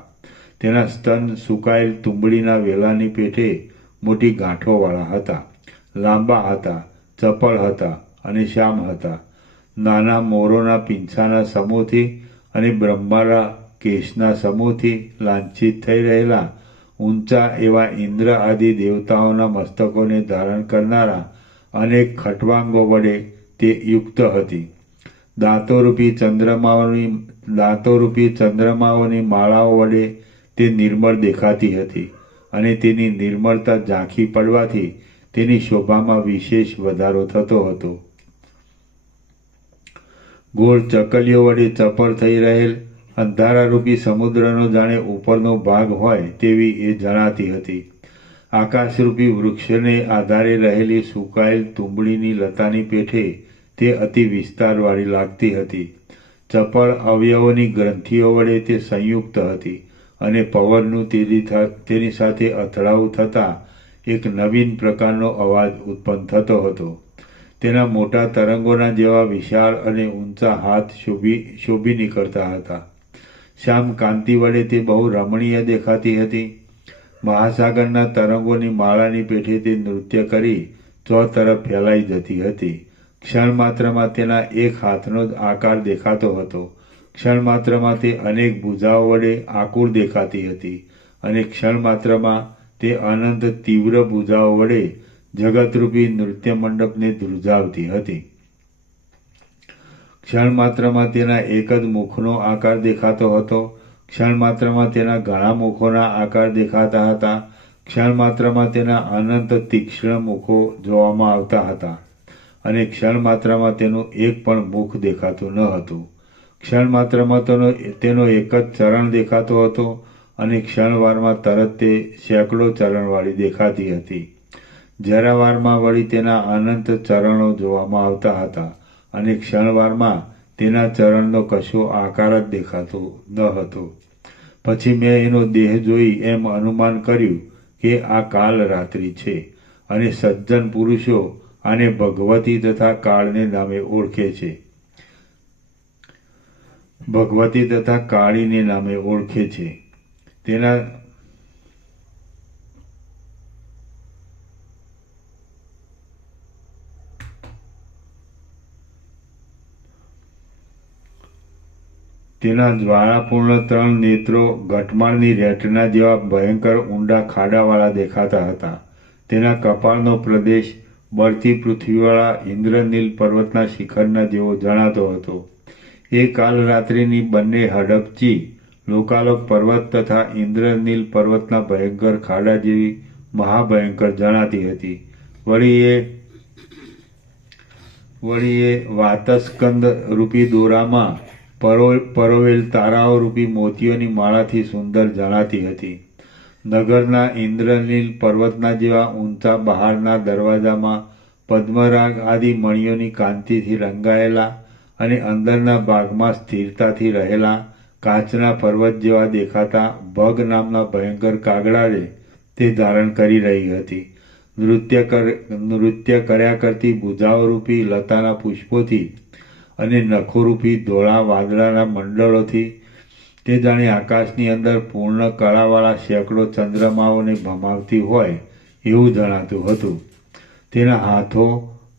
તેના સ્તન સુકાયેલ તુંબડીના વેલાની પેઠે મોટી ગાંઠોવાળા હતા, લાંબા હતા, ચપળ હતા અને શ્યામ હતા. નાના મોરોના પીંછાના સમૂહથી અને બ્રહ્માના કેશના સમૂહથી લાંછિત થઈ રહેલા ઊંચા એવા ઇન્દ્ર આદિ દેવતાઓના મસ્તકોને ધારણ કરનારા અનેક ખટવાંગો વડે તે યુક્ત હતી. દાંતોરૂપી ચંદ્રમાઓની માળાઓ વડે તે નિર્મળ દેખાતી હતી અને તેની નિર્મળતા ઝાંખી પડવાથી તેની શોભામાં વિશેષ વધારો થતો હતો. ગોળ ચકલીઓ વડે ચપળ થઈ રહેલ અંધારારૂપી સમુદ્રનો જાણે ઉપરનો ભાગ હોય તેવી એ જણાતી હતી. આકાશરૂપી વૃક્ષને આધારે રહેલી સુકાયેલ તુંબડીની લતાની પેઠે તે અતિ વિસ્તારવાળી લાગતી હતી. ચપળ અવયવોની ગ્રંથિઓ વડે તે સંયુક્ત હતી અને પવનનું તેની સાથે અથડાવું થતાં એક નવીન પ્રકારનો અવાજ ઉત્પન્ન થતો હતો. તેના મોટા તરંગોના જેવા વિશાળ અને ઊંચા હાથ શોભી નીકળતા હતા. શ્યામ કાંતિ વડે તે બહુ રમણીય દેખાતી હતી. મહાસાગરના તરંગોની માળાની પેઠે તે નૃત્ય કરી ચોતરફ ફેલાઈ જતી હતી. ક્ષણ માત્રમાં તેના એક હાથનો જ આકાર દેખાતો હતો. ક્ષણ માત્રમાં તે અનેક ભુજાઓ વડે આકુળ દેખાતી હતી અને ક્ષણ માત્રમાં તે અનંત તીવ્ર ભુજાઓ વડે જગતરૂપી નૃત્ય મંડપને ધ્રુજાવતી હતી. ક્ષણ માત્રમાં તેના એક જ મુખનો આકાર દેખાતો હતો. ક્ષણ માત્રમાં તેના ઘણા મુખોના આકાર દેખાતા હતા. ક્ષણ માત્રમાં તેના અનંત તીક્ષ્ણ મુખો જોવામાં આવતા હતા અને ક્ષણ માત્રમાં તેનું એક પણ મુખ દેખાતું ન હતું. ક્ષણ માત્રમાં તેનો એક જ ચરણ દેખાતો હતો અને ક્ષણવારમાં તરત તે સેંકડો ચરણવાળી દેખાતી હતી. જરા વારમાં વળી તેના અનંત ચરણો જોવામાં આવતા હતા અને ક્ષણવારમાં તેના ચરણનો કશો આકાર જ દેખાતો ન હતો. પછી મેં એનો દેહ જોઈ એમ અનુમાન કર્યું કે આ કાલ રાત્રિ છે અને સજ્જન પુરુષો આને ભગવતી તથા કાળને નામે ઓળખે છે. ભગવતી તથા કાળીને નામે ઓળખે છે. તેના જ્વાળાપૂર્ણ 3 નેત્રો ઘટમાળની રેટના જેવા ભયંકર ઊંડા ખાડાવાળા દેખાતા હતા. તેના કપાળનો પ્રદેશ બળતી પૃથ્વીવાળા ઇન્દ્રનીલ પર્વતના શિખરના જેવો જણાતો હતો. એ કાલ રાત્રિની બંને હડપચી લોકાલોક પર્વત તથા ઇન્દ્રનીલ પર્વતના ભયંકર ખાડા જેવી મહાભયંકર જણાતી હતી. વળી એ વાતસ્કંદ રૂપી દોરામાં પરોવેલ તારાઓ રૂપી મોતીઓની માળાથી સુંદર જણાતી હતી. નગરના ઇન્દ્રનીલ પર્વતના જેવા ઊંચા બહારના દરવાજામાં પદ્મરાગ આદિ મણિઓની કાંતિથી રંગાયેલા અને અંદરના ભાગમાં સ્થિરતાથી રહેલા કાચના પર્વત જેવા દેખાતા ભગ નામના ભયંકર કાગડાને તે ધારણ કરી રહી હતી. નૃત્ય કર્યા કરતી ભુજાઓરૂપી લતાના પુષ્પોથી અને નખોરૂપી ધોળા વાદળાના મંડળોથી તે જાણે આકાશની અંદર પૂર્ણ કળાવાળા સેંકડો ચંદ્રમાઓને ભમાવતી હોય એવું જણાતું હતું. તેના હાથો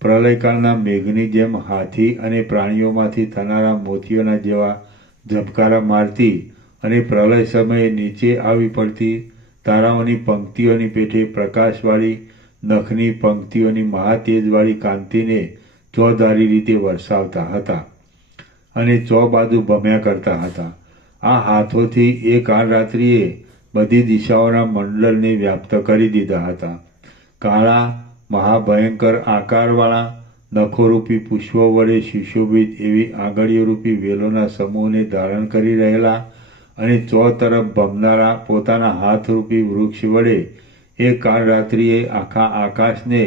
પ્રલયકાળના મેઘની જેમ હાથી અને પ્રાણીઓમાંથી થનારા મોતીઓના જેવા ઝબકારા મારતી અને પ્રલય સમયે નીચે આવી પડતી તારાઓની પંક્તિઓની પેઠે પ્રકાશવાળી નખની પંક્તિઓની મહાતેજવાળી કાંતિને ચોધારી રીતે વરસાવતા હતા અને બાજુ ભમ્યા કરતા હતા. આ હાથોથી એ કાળ રાત્રિએ બધી દિશાઓના મંડળને વ્યાપ્ત કરી દીધા હતા. કાળા મહાભયંકર આકારવાળા નખોરૂપી પુષ્પો વડે સુશોભિત એવી આંગળીઓરૂપી વેલોના સમૂહને ધારણ કરી રહેલા અને તરફ ભમનારા પોતાના હાથરૂપી વૃક્ષ વડે એ કાળ રાત્રિએ આખા આકાશને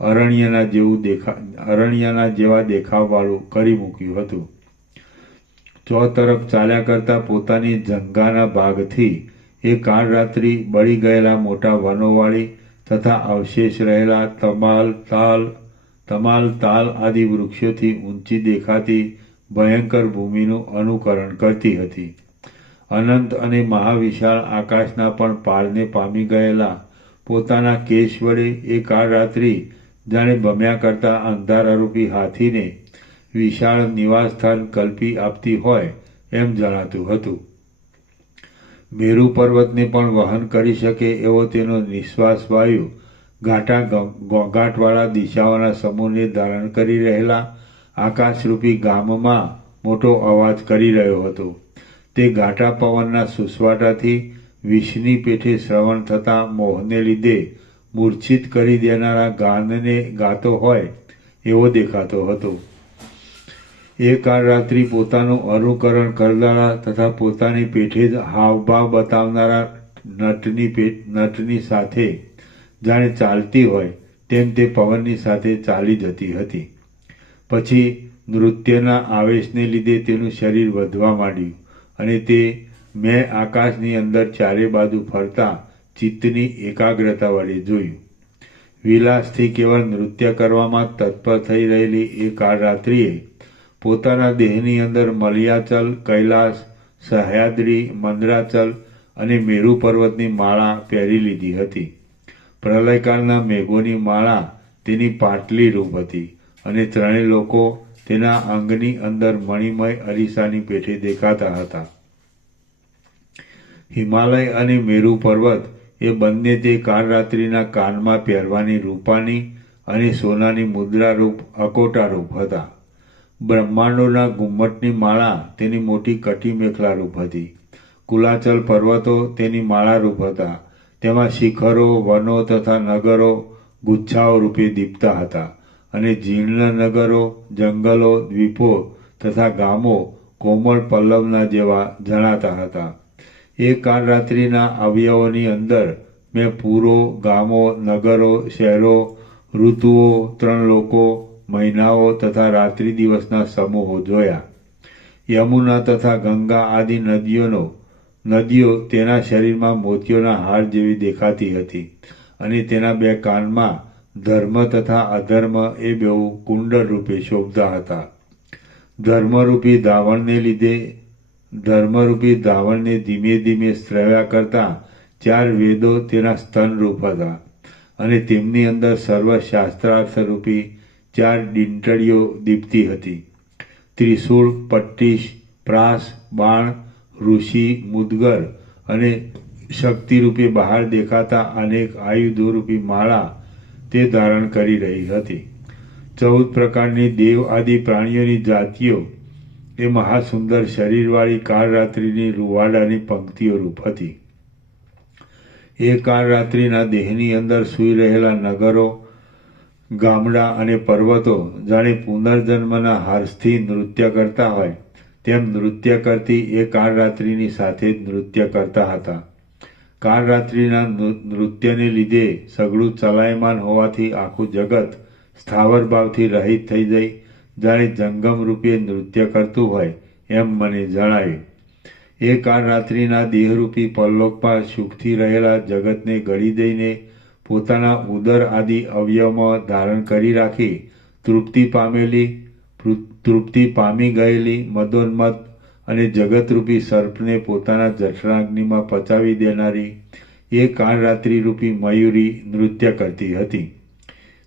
અરણ્યના જેવા દેખાવવાળું કરી મૂક્યું હતું. તરફ ચાલ્યા કરતા પોતાની જંગાના ભાગથી એ કાળ રાત્રિ બળી ગયેલા મોટા વનોવાળી તથા અવશેષ રહેલા તમાલ તાલ આદિ વૃક્ષોથી ઊંચી દેખાતી ભયંકર ભૂમિનું અનુકરણ કરતી હતી. અનંત અને મહાવિશાળ આકાશના પણ પારને પામી ગયેલા પોતાના કેશ વડે એ કાળરાત્રિ જાણે ભમ્યા કરતા અંધારારૂપી હાથીને વિશાળ નિવાસસ્થાન કલ્પી આપતી હોય એમ જણાતું હતું. મેરુ પર્વતને પણ વહન કરી શકે એવો તેનો નિશ્વાસ વાયુ ઘાટા ઘોંઘાટવાળા દિશાઓના સમૂહને ધારણ કરી રહેલા આકાશરૂપી ગામમાં મોટો અવાજ કરી રહ્યો હતો. તે ઘાટા પવનના સુસવાટાથી વિષની પેઠે શ્રવણ થતા મોહને લીધે મૂર્છિત કરી દેનારા ગાનને ગાતો હોય એવો દેખાતો હતો. એ કાળરાત્રિ પોતાનું અનુકરણ કરનારા તથા પોતાની પેઠે જ હાવભાવ બતાવનારા નટની સાથે જાણે ચાલતી હોય તેમ તે પવનની સાથે ચાલી જતી હતી. પછી નૃત્યના આવેશને લીધે તેનું શરીર વધવા માંડ્યું અને તે મેં આકાશની અંદર ચારે બાજુ ફરતા ચિત્તની એકાગ્રતા વડે જોયું. વિલાસથી કેવળ નૃત્ય કરવામાં તત્પર થઈ રહેલી એ કાળરાત્રિએ પોતાના દેહની અંદર મલયાચલ, કૈલાસ, સહ્યાદ્રી, મંદરાચલ અને મેરુ પર્વતની માળા પહેરી લીધી હતી. પ્રલયકાળના મેઘોની માળા તેની પાટલી રૂપ હતી અને ત્રણેય લોકો તેના અંગની અંદર મણિમય અરીસાની પેઠે દેખાતા હતા. હિમાલય અને મેરુ પર્વત એ બંને તે કાળરાત્રિના કાનમાં પહેરવાની રૂપાની અને સોનાની મુદ્રારૂપ અકોટારૂપ હતા. બ્રહ્માંડોના ઘુમ્મટની માળા તેની મોટી કટી મેખલા રૂપ હતી. કુલાચલ પર્વતો તેની માળા રૂપ હતા. તેમાં શિખરો, વનો તથા નગરો ગુચ્છાઓ રૂપે દીપતા હતા અને જીર્ણ નગરો, જંગલો, દ્વીપો તથા ગામો કોમળ પલ્લવના જેવા જણાતા હતા. એ કાળરાત્રિના અવયવોની અંદર મેં પૂરો, ગામો, નગરો, શહેરો, ઋતુઓ, ત્રણ લોકો, મહિનાઓ તથા રાત્રિ દિવસના સમૂહો જોયા. યમુના તથા ગંગા આદિ નદીઓ તેના શરીરમાં મોતીઓના હાર જેવી દેખાતી હતી અને તેના બે કાનમાં ધર્મ તથા અધર્મ એ બેઉ કુંડળ રૂપે શોભતા હતા. ધર્મરૂપી ધાવણને ધીમે ધીમે સ્ત્રવ્યા કરતા 4 વેદો તેના સ્તનરૂપ હતા અને તેમની અંદર સર્વશાસ્ત્રાર્થરૂપી 4 ડીંટડીઓ દીપતી હતી. ત્રિશૂળ, પટ્ટીશ, પ્રાસ, બાણ, ઋષિ, મુદ્ગર અને શક્તિરૂપે બહાર દેખાતા અનેક આયુધોરૂપી માળા તે ધારણ કરી રહી હતી. 14 પ્રકારની દેવ આદિ પ્રાણીઓની જાતિઓ એ મહાસુંદર શરીરવાળી કાળરાત્રિની રૂવાડાની પંક્તિઓ રૂપ હતી. એ કાળરાત્રિના દેહની અંદર સૂઈ રહેલા નગરો, ગામડા અને પર્વતો જાણે પુનર્જન્મના હર્ષથી નૃત્ય કરતા હોય તેમ નૃત્ય કરતી એ કાળરાત્રિની સાથે જ નૃત્ય કરતા હતા. કાળરાત્રિના નૃત્યને લીધે સઘળું ચલાયમાન હોવાથી આખું જગત સ્થાવર ભાવથી રહિત થઈ જઈ જાણે જંગમ રૂપે નૃત્ય કરતું હોય એમ મને જણાયું. એ કાળરાત્રિના દેહરૂપી પરલોકમાં સુખથી રહેલા જગતને ગળી દઈને પોતાના ઉદર આદિ અવયવમાં ધારણ કરી રાખી તૃપ્તિ પામી ગયેલી મદોન્મત્ત અને જગતરૂપી સર્પને પોતાના જઠરાગ્નિમાં પચાવી દેનારી એ કાળરાત્રિરૂપી મયુરી નૃત્ય કરતી હતી.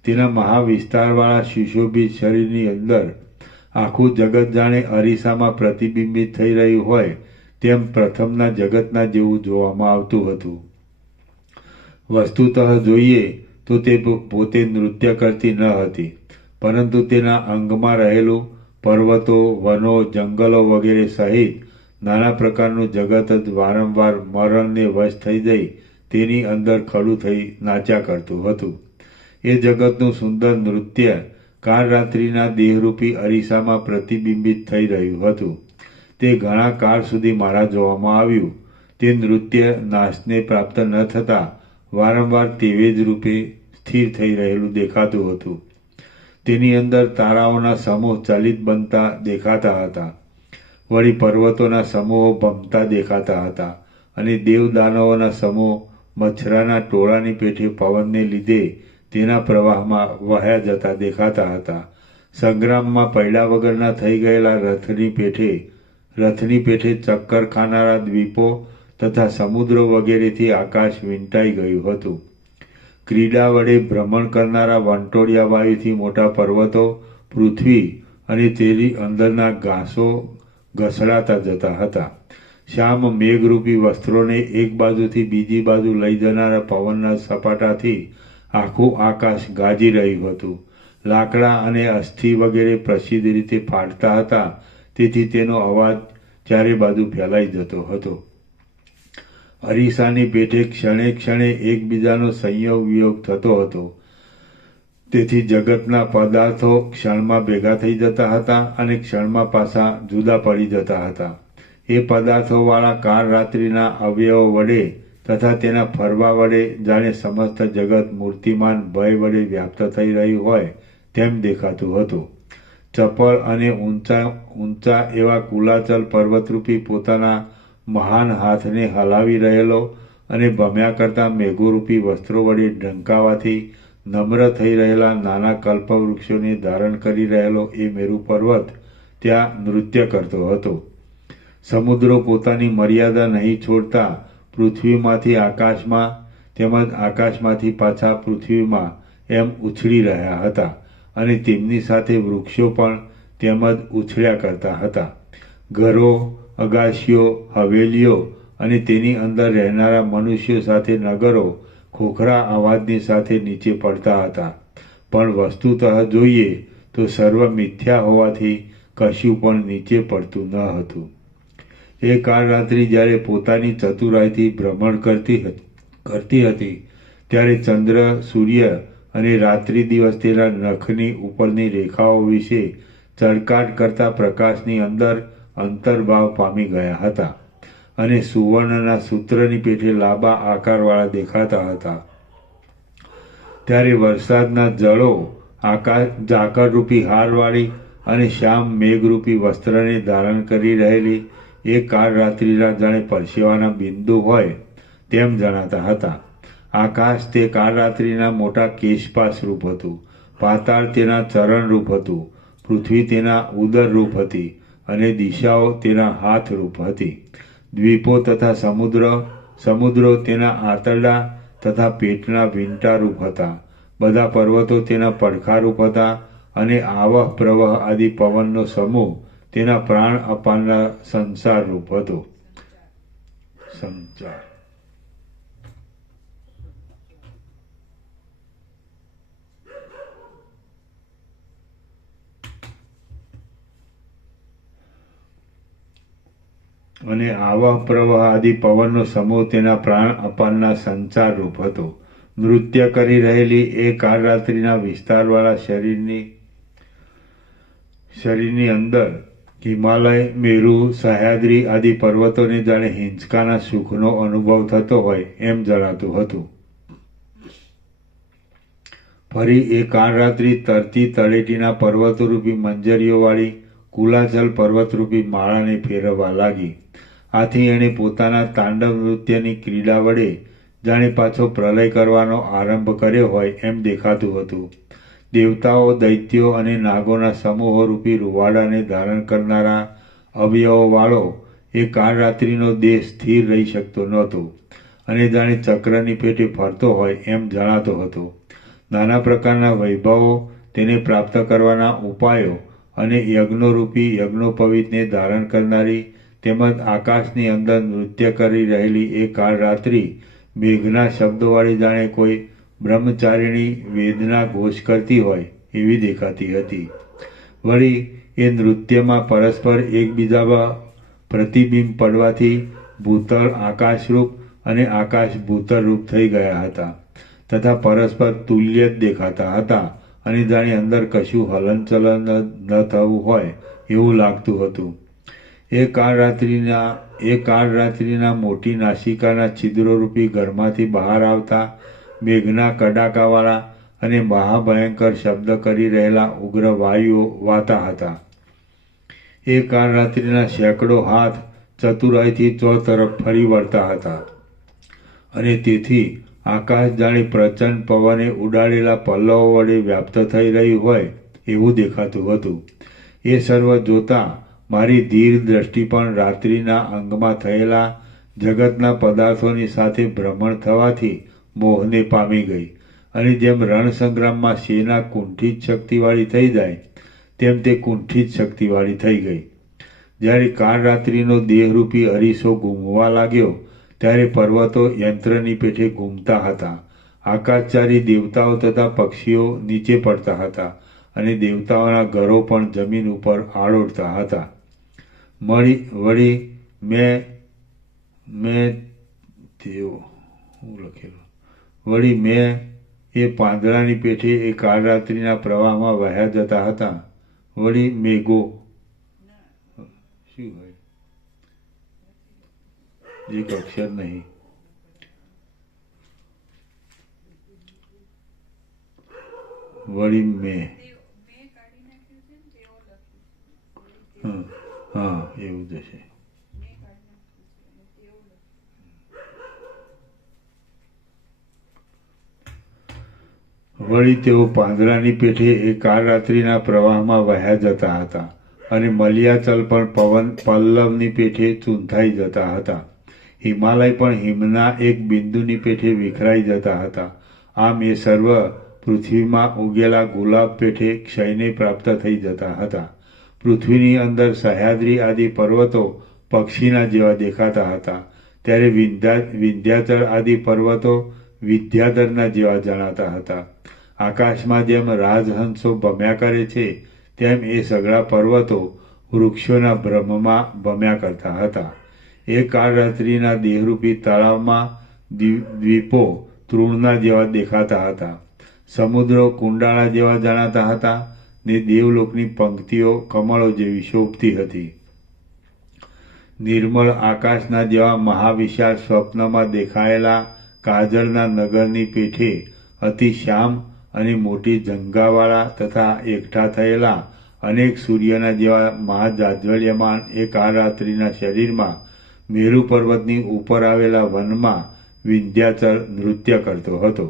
તેના મહાવિસ્તારવાળા સુશોભિત શરીરની અંદર આખું જગત જાણે અરીસામાં પ્રતિબિંબિત થઈ રહ્યું હોય તેમ પ્રથમના જગતના જેવું જોવામાં આવતું હતું. વસ્તુતઃ જોઈએ તો તે પોતે નૃત્ય કરતી ન હતી, પરંતુ તેના અંગમાં રહેલું પર્વતો, વનો, જંગલો વગેરે સહિત નાના પ્રકારનું જગત જ વારંવાર મરણને વશ થઈ જઈ તેની અંદર ખડું થઈ નાચ્યા કરતું હતું. એ જગતનું સુંદર નૃત્ય કાળરાત્રિના દેહરૂપી અરીસામાં પ્રતિબિંબિત થઈ રહ્યું હતું. તે ઘણા કાળ સુધી મારા જોવામાં આવ્યું. તે નૃત્ય નાશને પ્રાપ્ત ન થતાં વારંવાર તેવે જ રૂપે સ્થિર થઈ રહેલું દેખાતું હતું. તેની અંદર તારાઓના સમૂહ ચલિત બનતા દેખાતા હતા. વળી પર્વતોના સમૂહો ભમતા દેખાતા હતા અને દેવદાનવોના સમૂહ મચ્છરાના ટોળાની પેઠે પવનને લીધે તેના પ્રવાહમાં વહ્યા જતા દેખાતા હતા. સંગ્રામમાં પૈડા વગરના થઈ ગયેલા રથની પેઠે ચક્કર ખાનારા દ્વીપો તથા સમુદ્રો વગેરેથી આકાશ વીંટાઈ ગયું હતું. ક્રીડા વડે ભ્રમણ કરનારા વંટોળિયા વાયુથી મોટા પર્વતો, પૃથ્વી અને તેની અંદરના ઘાસો ઘસડાતા જતા હતા. શ્યામ મેઘરૂપી વસ્ત્રોને એક બાજુથી બીજી બાજુ લઈ જનારા પવનના સપાટાથી આખું આકાશ ગાજી રહ્યું હતું. લાકડા અને અસ્થિ વગેરે પ્રસિદ્ધ રીતે ફાટતા હતા, તેથી તેનો અવાજ ચારે બાજુ ફેલાઈ જતો હતો. અરીસાની પેઠે ક્ષણે ક્ષણે એકબીજાનો સંયોગ વિયોગ થતો હતો, તેથી જગતના પદાર્થો ક્ષણમાં ભેગા થઈ જતા હતા અને ક્ષણમાં પાછા જુદા પડી જતા હતા. એ પદાર્થોવાળા કાળ રાત્રિના અવયવો વડે તથા તેના ફરવા વડે જાણે સમસ્ત જગત મૂર્તિમાન ભય વડે વ્યાપ્ત થઈ રહ્યું હોય તેમ દેખાતું હતું. ચપળ અને ઊંચા એવા કુલાચલ પર્વતરૂપી પોતાના મહાન હાથને હલાવી રહેલો અને ભમ્યા કરતા મેઘોરૂપી વસ્ત્રો વડે ઢંકાવાથી નમ્ર થઈ રહેલા નાના કલ્પવૃક્ષોને ધારણ કરી રહેલો એ મેરુ પર્વત ત્યાં નૃત્ય કરતો હતો. સમુદ્રો પોતાની મર્યાદા નહીં છોડતા પૃથ્વીમાંથી આકાશમાં તેમજ આકાશમાંથી પાછા પૃથ્વીમાં એમ ઉછળી રહ્યા હતા અને તેમની સાથે વૃક્ષો પણ તેમજ ઉછળ્યા કરતા હતા. ઘરો, અગાશીઓ, હવેલીઓ અને તેની અંદર રહેનારા મનુષ્યો સાથે નગરો ખોખરા અવાજની સાથે નીચે પડતા હતા. પણ વસ્તુતઃ જોઈએ તો સર્વ મિથ્યા હોવાથી કશું પણ નીચે પડતું ન હતું. એ કાળ રાત્રિ જ્યારે પોતાની ચતુરાઈથી ભ્રમણ કરતી હતી ત્યારે ચંદ્ર, સૂર્ય અને રાત્રિ દિવસ તેના નખની ઉપરની રેખાઓ વિશે ચળકાટ કરતા પ્રકાશની અંદર અંતર્ભાવ પામી ગયા હતા અને સુવર્ણના સૂત્રની પેઠે લાંબા આકારવાળા દેખાતા હતા. ત્યારે વરસાદના જળો ઝાકળરૂપી હારવાળી અને શ્યામ મેઘરૂપી વસ્ત્રને ધારણ કરી રહેલી એ કાળ રાત્રિના જાણે પરસેવાના બિંદુ હોય તેમ જણાતા હતા. આકાશ તે કાળ રાત્રિના મોટા કેશપાશ રૂપ હતું. પાતાળ તેના ચરણ રૂપ હતું. પૃથ્વી તેના ઉદર રૂપ હતી અને દિશાઓ તેના હાથ રૂપ હતી. દ્વીપો તથા સમુદ્રો તેના આંતરડા તથા પેટના વીંટા રૂપ હતા. બધા પર્વતો તેના પડખા રૂપ હતા અને આવહ પ્રવહ આદિ પવનનો સમૂહ તેના પ્રાણ અપાનના સંસાર રૂપ હતો. સંચાર અને આવા પ્રવાહ આદિ પવનનો સમૂહ તેના પ્રાણ અપાનના સંચાર રૂપ હતો. નૃત્ય કરી રહેલી એ કાળ રાત્રિના વિસ્તારવાળા શરીરની અંદર હિમાલય, મેરુ, સહ્યાદ્રી આદિ પર્વતોને જાણે હિંચકાના સુખનો અનુભવ થતો હોય એમ જણાતું હતું. ફરી એ કાળ રાત્રિ તરતી તળેટીના પર્વતોરૂપી મંજરીઓવાળી કુલાચલ પર્વતરૂપી માળાને ફેરવવા લાગી. આથી એણે પોતાના તાંડવ નૃત્યની ક્રીડા વડે જાણે પાછો પ્રલય કરવાનો આરંભ કર્યો હોય એમ દેખાતું હતું. દેવતાઓ, દૈત્યો અને નાગોના સમૂહોરૂપી રૂવાડાને ધારણ કરનારા અવયવોવાળો એ કાળ રાત્રિનો દેહ સ્થિર રહી શકતો નહોતો અને જાણે ચક્રની પેટે ફરતો હોય એમ જણાતો હતો. નાના પ્રકારના વૈભવો, તેને પ્રાપ્ત કરવાના ઉપાયો અને યજ્ઞોરૂપી યજ્ઞોપવીતને ધારણ કરનારી તેમજ આકાશની અંદર નૃત્ય કરી રહેલી એ કાળ રાત્રિ મેઘના શબ્દોવાળી જાણે કોઈ બ્રહ્મચારિણી વેદના ઘોષ કરતી હોય એવી દેખાતી હતી. વળી એ નૃત્યમાં પરસ્પર એકબીજામાં પ્રતિબિંબ પડવાથી ભૂતળ આકાશરૂપ અને આકાશ ભૂતળરૂપ થઈ ગયા હતા તથા પરસ્પર તુલ્ય જ દેખાતા હતા અને જાણે અંદર કશું હલનચલન ન થવું હોય એવું લાગતું હતું. એ કાળ રાત્રિના મોટી નાસિકાના છિદ્રોરૂપી ઘરમાંથી બહાર આવતા મેઘના કડાકાવાળા અને મહાભયંકર શબ્દ કરી રહેલા ઉગ્ર વાયુઓ વાતા હતા. એ કાળ રાત્રિના સેંકડો હાથ ચતુરાઈથી ચોતરફ ફરી વળતા હતા અને તેથી આકાશ જાણે પ્રચંડ પવને ઉડાડેલા પલ્લવો વડે વ્યાપ્ત થઈ રહ્યું હોય એવું દેખાતું હતું. એ સર્વ જોતા મારી ધીર દ્રષ્ટિ પણ રાત્રિના અંગમાં થયેલા જગતના પદાર્થોની સાથે ભ્રમણ થવાથી મોહને પામી ગઈ અને જેમ રણસંગ્રામમાં સેના કુંઠિત શક્તિવાળી થઈ જાય તેમ તે કુંઠિત શક્તિવાળી થઈ ગઈ. જ્યારે કાળ રાત્રિનો દેહરૂપી અરીસો ઘૂમવા લાગ્યો ત્યારે પર્વતો યંત્રની પેઠે ઘૂમતા હતા. આકાશચારી દેવતાઓ તથા પક્ષીઓ નીચે પડતા હતા અને દેવતાઓના ઘરો પણ જમીન ઉપર આળોડતા હતા. વળી મેં એ પાંદડાની પેઠે એ કાળ રાત્રિના પ્રવાહમાં વહ્યા જતા હતા. વળી મેઘો શું હોય એક અક્ષર નહીં. વળી મેં હા એવું જ હશે. વળી તેઓ પાંદડાની પેઠે એ કાળ રાત્રિના પ્રવાહમાં વહ્યા જતા હતા અને મલિયાચલ પણ પલ્લવની પેઠે ચૂંથાઈ જતા હતા. હિમાલય પણ હિમના એક બિંદુની પેઠે વિખરાઈ જતા હતા. આમ એ સર્વ પૃથ્વીમાં ઉગેલા ગુલાબ પેઠે ક્ષયને પ્રાપ્ત થઈ જતા હતા. પૃથ્વીની અંદર સહ્યાદ્રી આદિ પર્વતો પક્ષીના જેવા દેખાતા હતા, ત્યારે વિંધ્યાચળ આદિ પર્વતો વિદ્યાધરના જેવા જણાતા હતા. આકાશમાં જેમ રાજહંસો ભમ્યા કરે છે તેમ એ સઘળા પર્વતો વૃક્ષોના ભ્રમમાં ભમ્યા કરતા હતા. એ કાળ રાત્રિના દેહરૂપી તળાવમાં દ્વીપો તૃણના જેવા દેખાતા હતા. સમુદ્રો કુંડાળા જેવા જણાતા હતા ને દેવલોકની પંક્તિઓ કમળો જેવી શોભતી હતી. નિર્મળ આકાશના જેવા મહાવિશાળ સ્વપ્નમાં દેખાયેલા કાજળના નગરની પેઠે અતિ શ્યામ અને મોટી જંગાવાળા તથા એકઠા થયેલા અનેક સૂર્યના જેવા મહાજાજ્વલ્યમાન એ કાળ રાત્રિના શરીરમાં મેરુ પર્વતની ઉપર આવેલા વનમાં વિંધ્યાચળ નૃત્ય કરતો હતો.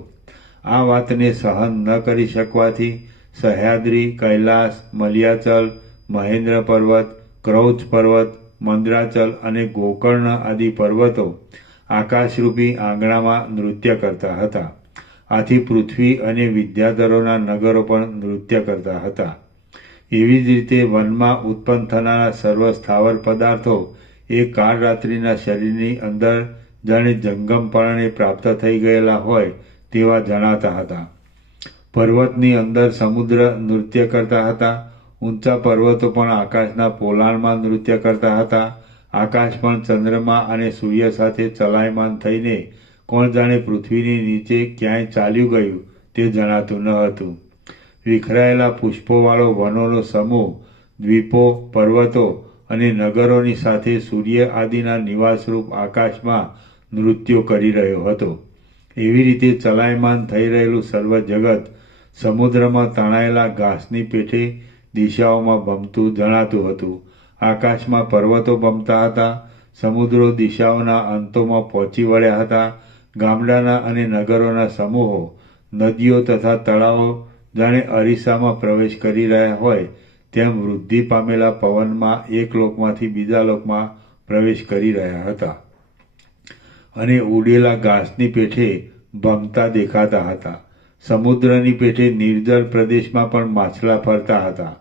આ વાતને સહન ન કરી શકવાથી સહ્યાદ્રી, કૈલાસ, મલિયાચલ, મહેન્દ્ર પર્વત, ક્રૌચ પર્વત, મંદ્રાચલ અને ગોકર્ણ આદિ પર્વતો આકાશરૂપી આંગણામાં નૃત્ય કરતા હતા. આથી પૃથ્વી અને વિદ્યાધરોના નગરો પણ નૃત્ય કરતા હતા. એવી જ રીતે વનમાં ઉત્પન્ન થનારા સર્વ સ્થાવર પદાર્થો એ કાળ રાત્રિના શરીરની અંદર જાણે જંગમપણે પ્રાપ્ત થઈ ગયેલા હોય તેવા જણાતા હતા. પર્વતની અંદર સમુદ્ર નૃત્ય કરતા હતા. ઊંચા પર્વતો પણ આકાશના પોલાણમાં નૃત્ય કરતા હતા. આકાશ પણ ચંદ્રમા અને સૂર્ય સાથે ચલાયમાન થઈને કોણ જાણે પૃથ્વીની નીચે ક્યાંય ચાલ્યું ગયું તે જણાતું ન હતું. વિખરાયેલા પુષ્પોવાળો વનોનો સમૂહ દ્વીપો, પર્વતો અને નગરોની સાથે સૂર્ય આદિના નિવાસરૂપ આકાશમાં નૃત્યો કરી રહ્યો હતો. એવી રીતે ચલાયમાન થઈ રહેલું સર્વ જગત સમુદ્રમાં તણાયેલા ઘાસની પેઠે દિશાઓમાં ભમતું જણાતું હતું. આકાશમાં પર્વતો ભમતા હતા. સમુદ્રો દિશાઓના અંતોમાં પહોંચી વળ્યા હતા. ગામડાના અને નગરોના સમૂહો, નદીઓ તથા તળાવો જાણે અરીસામાં પ્રવેશ કરી રહ્યા હોય તેમ વૃદ્ધિ પામેલા પવનમાં એક લોકમાંથી બીજા લોકમાં પ્રવેશ કરી રહ્યા હતા અને ઉડેલા ઘાસની પેઠે ભમતા દેખાતા હતા. સમુદ્રની પેઠે નિર્જળ પ્રદેશમાં પણ માછલા ફરતા હતા.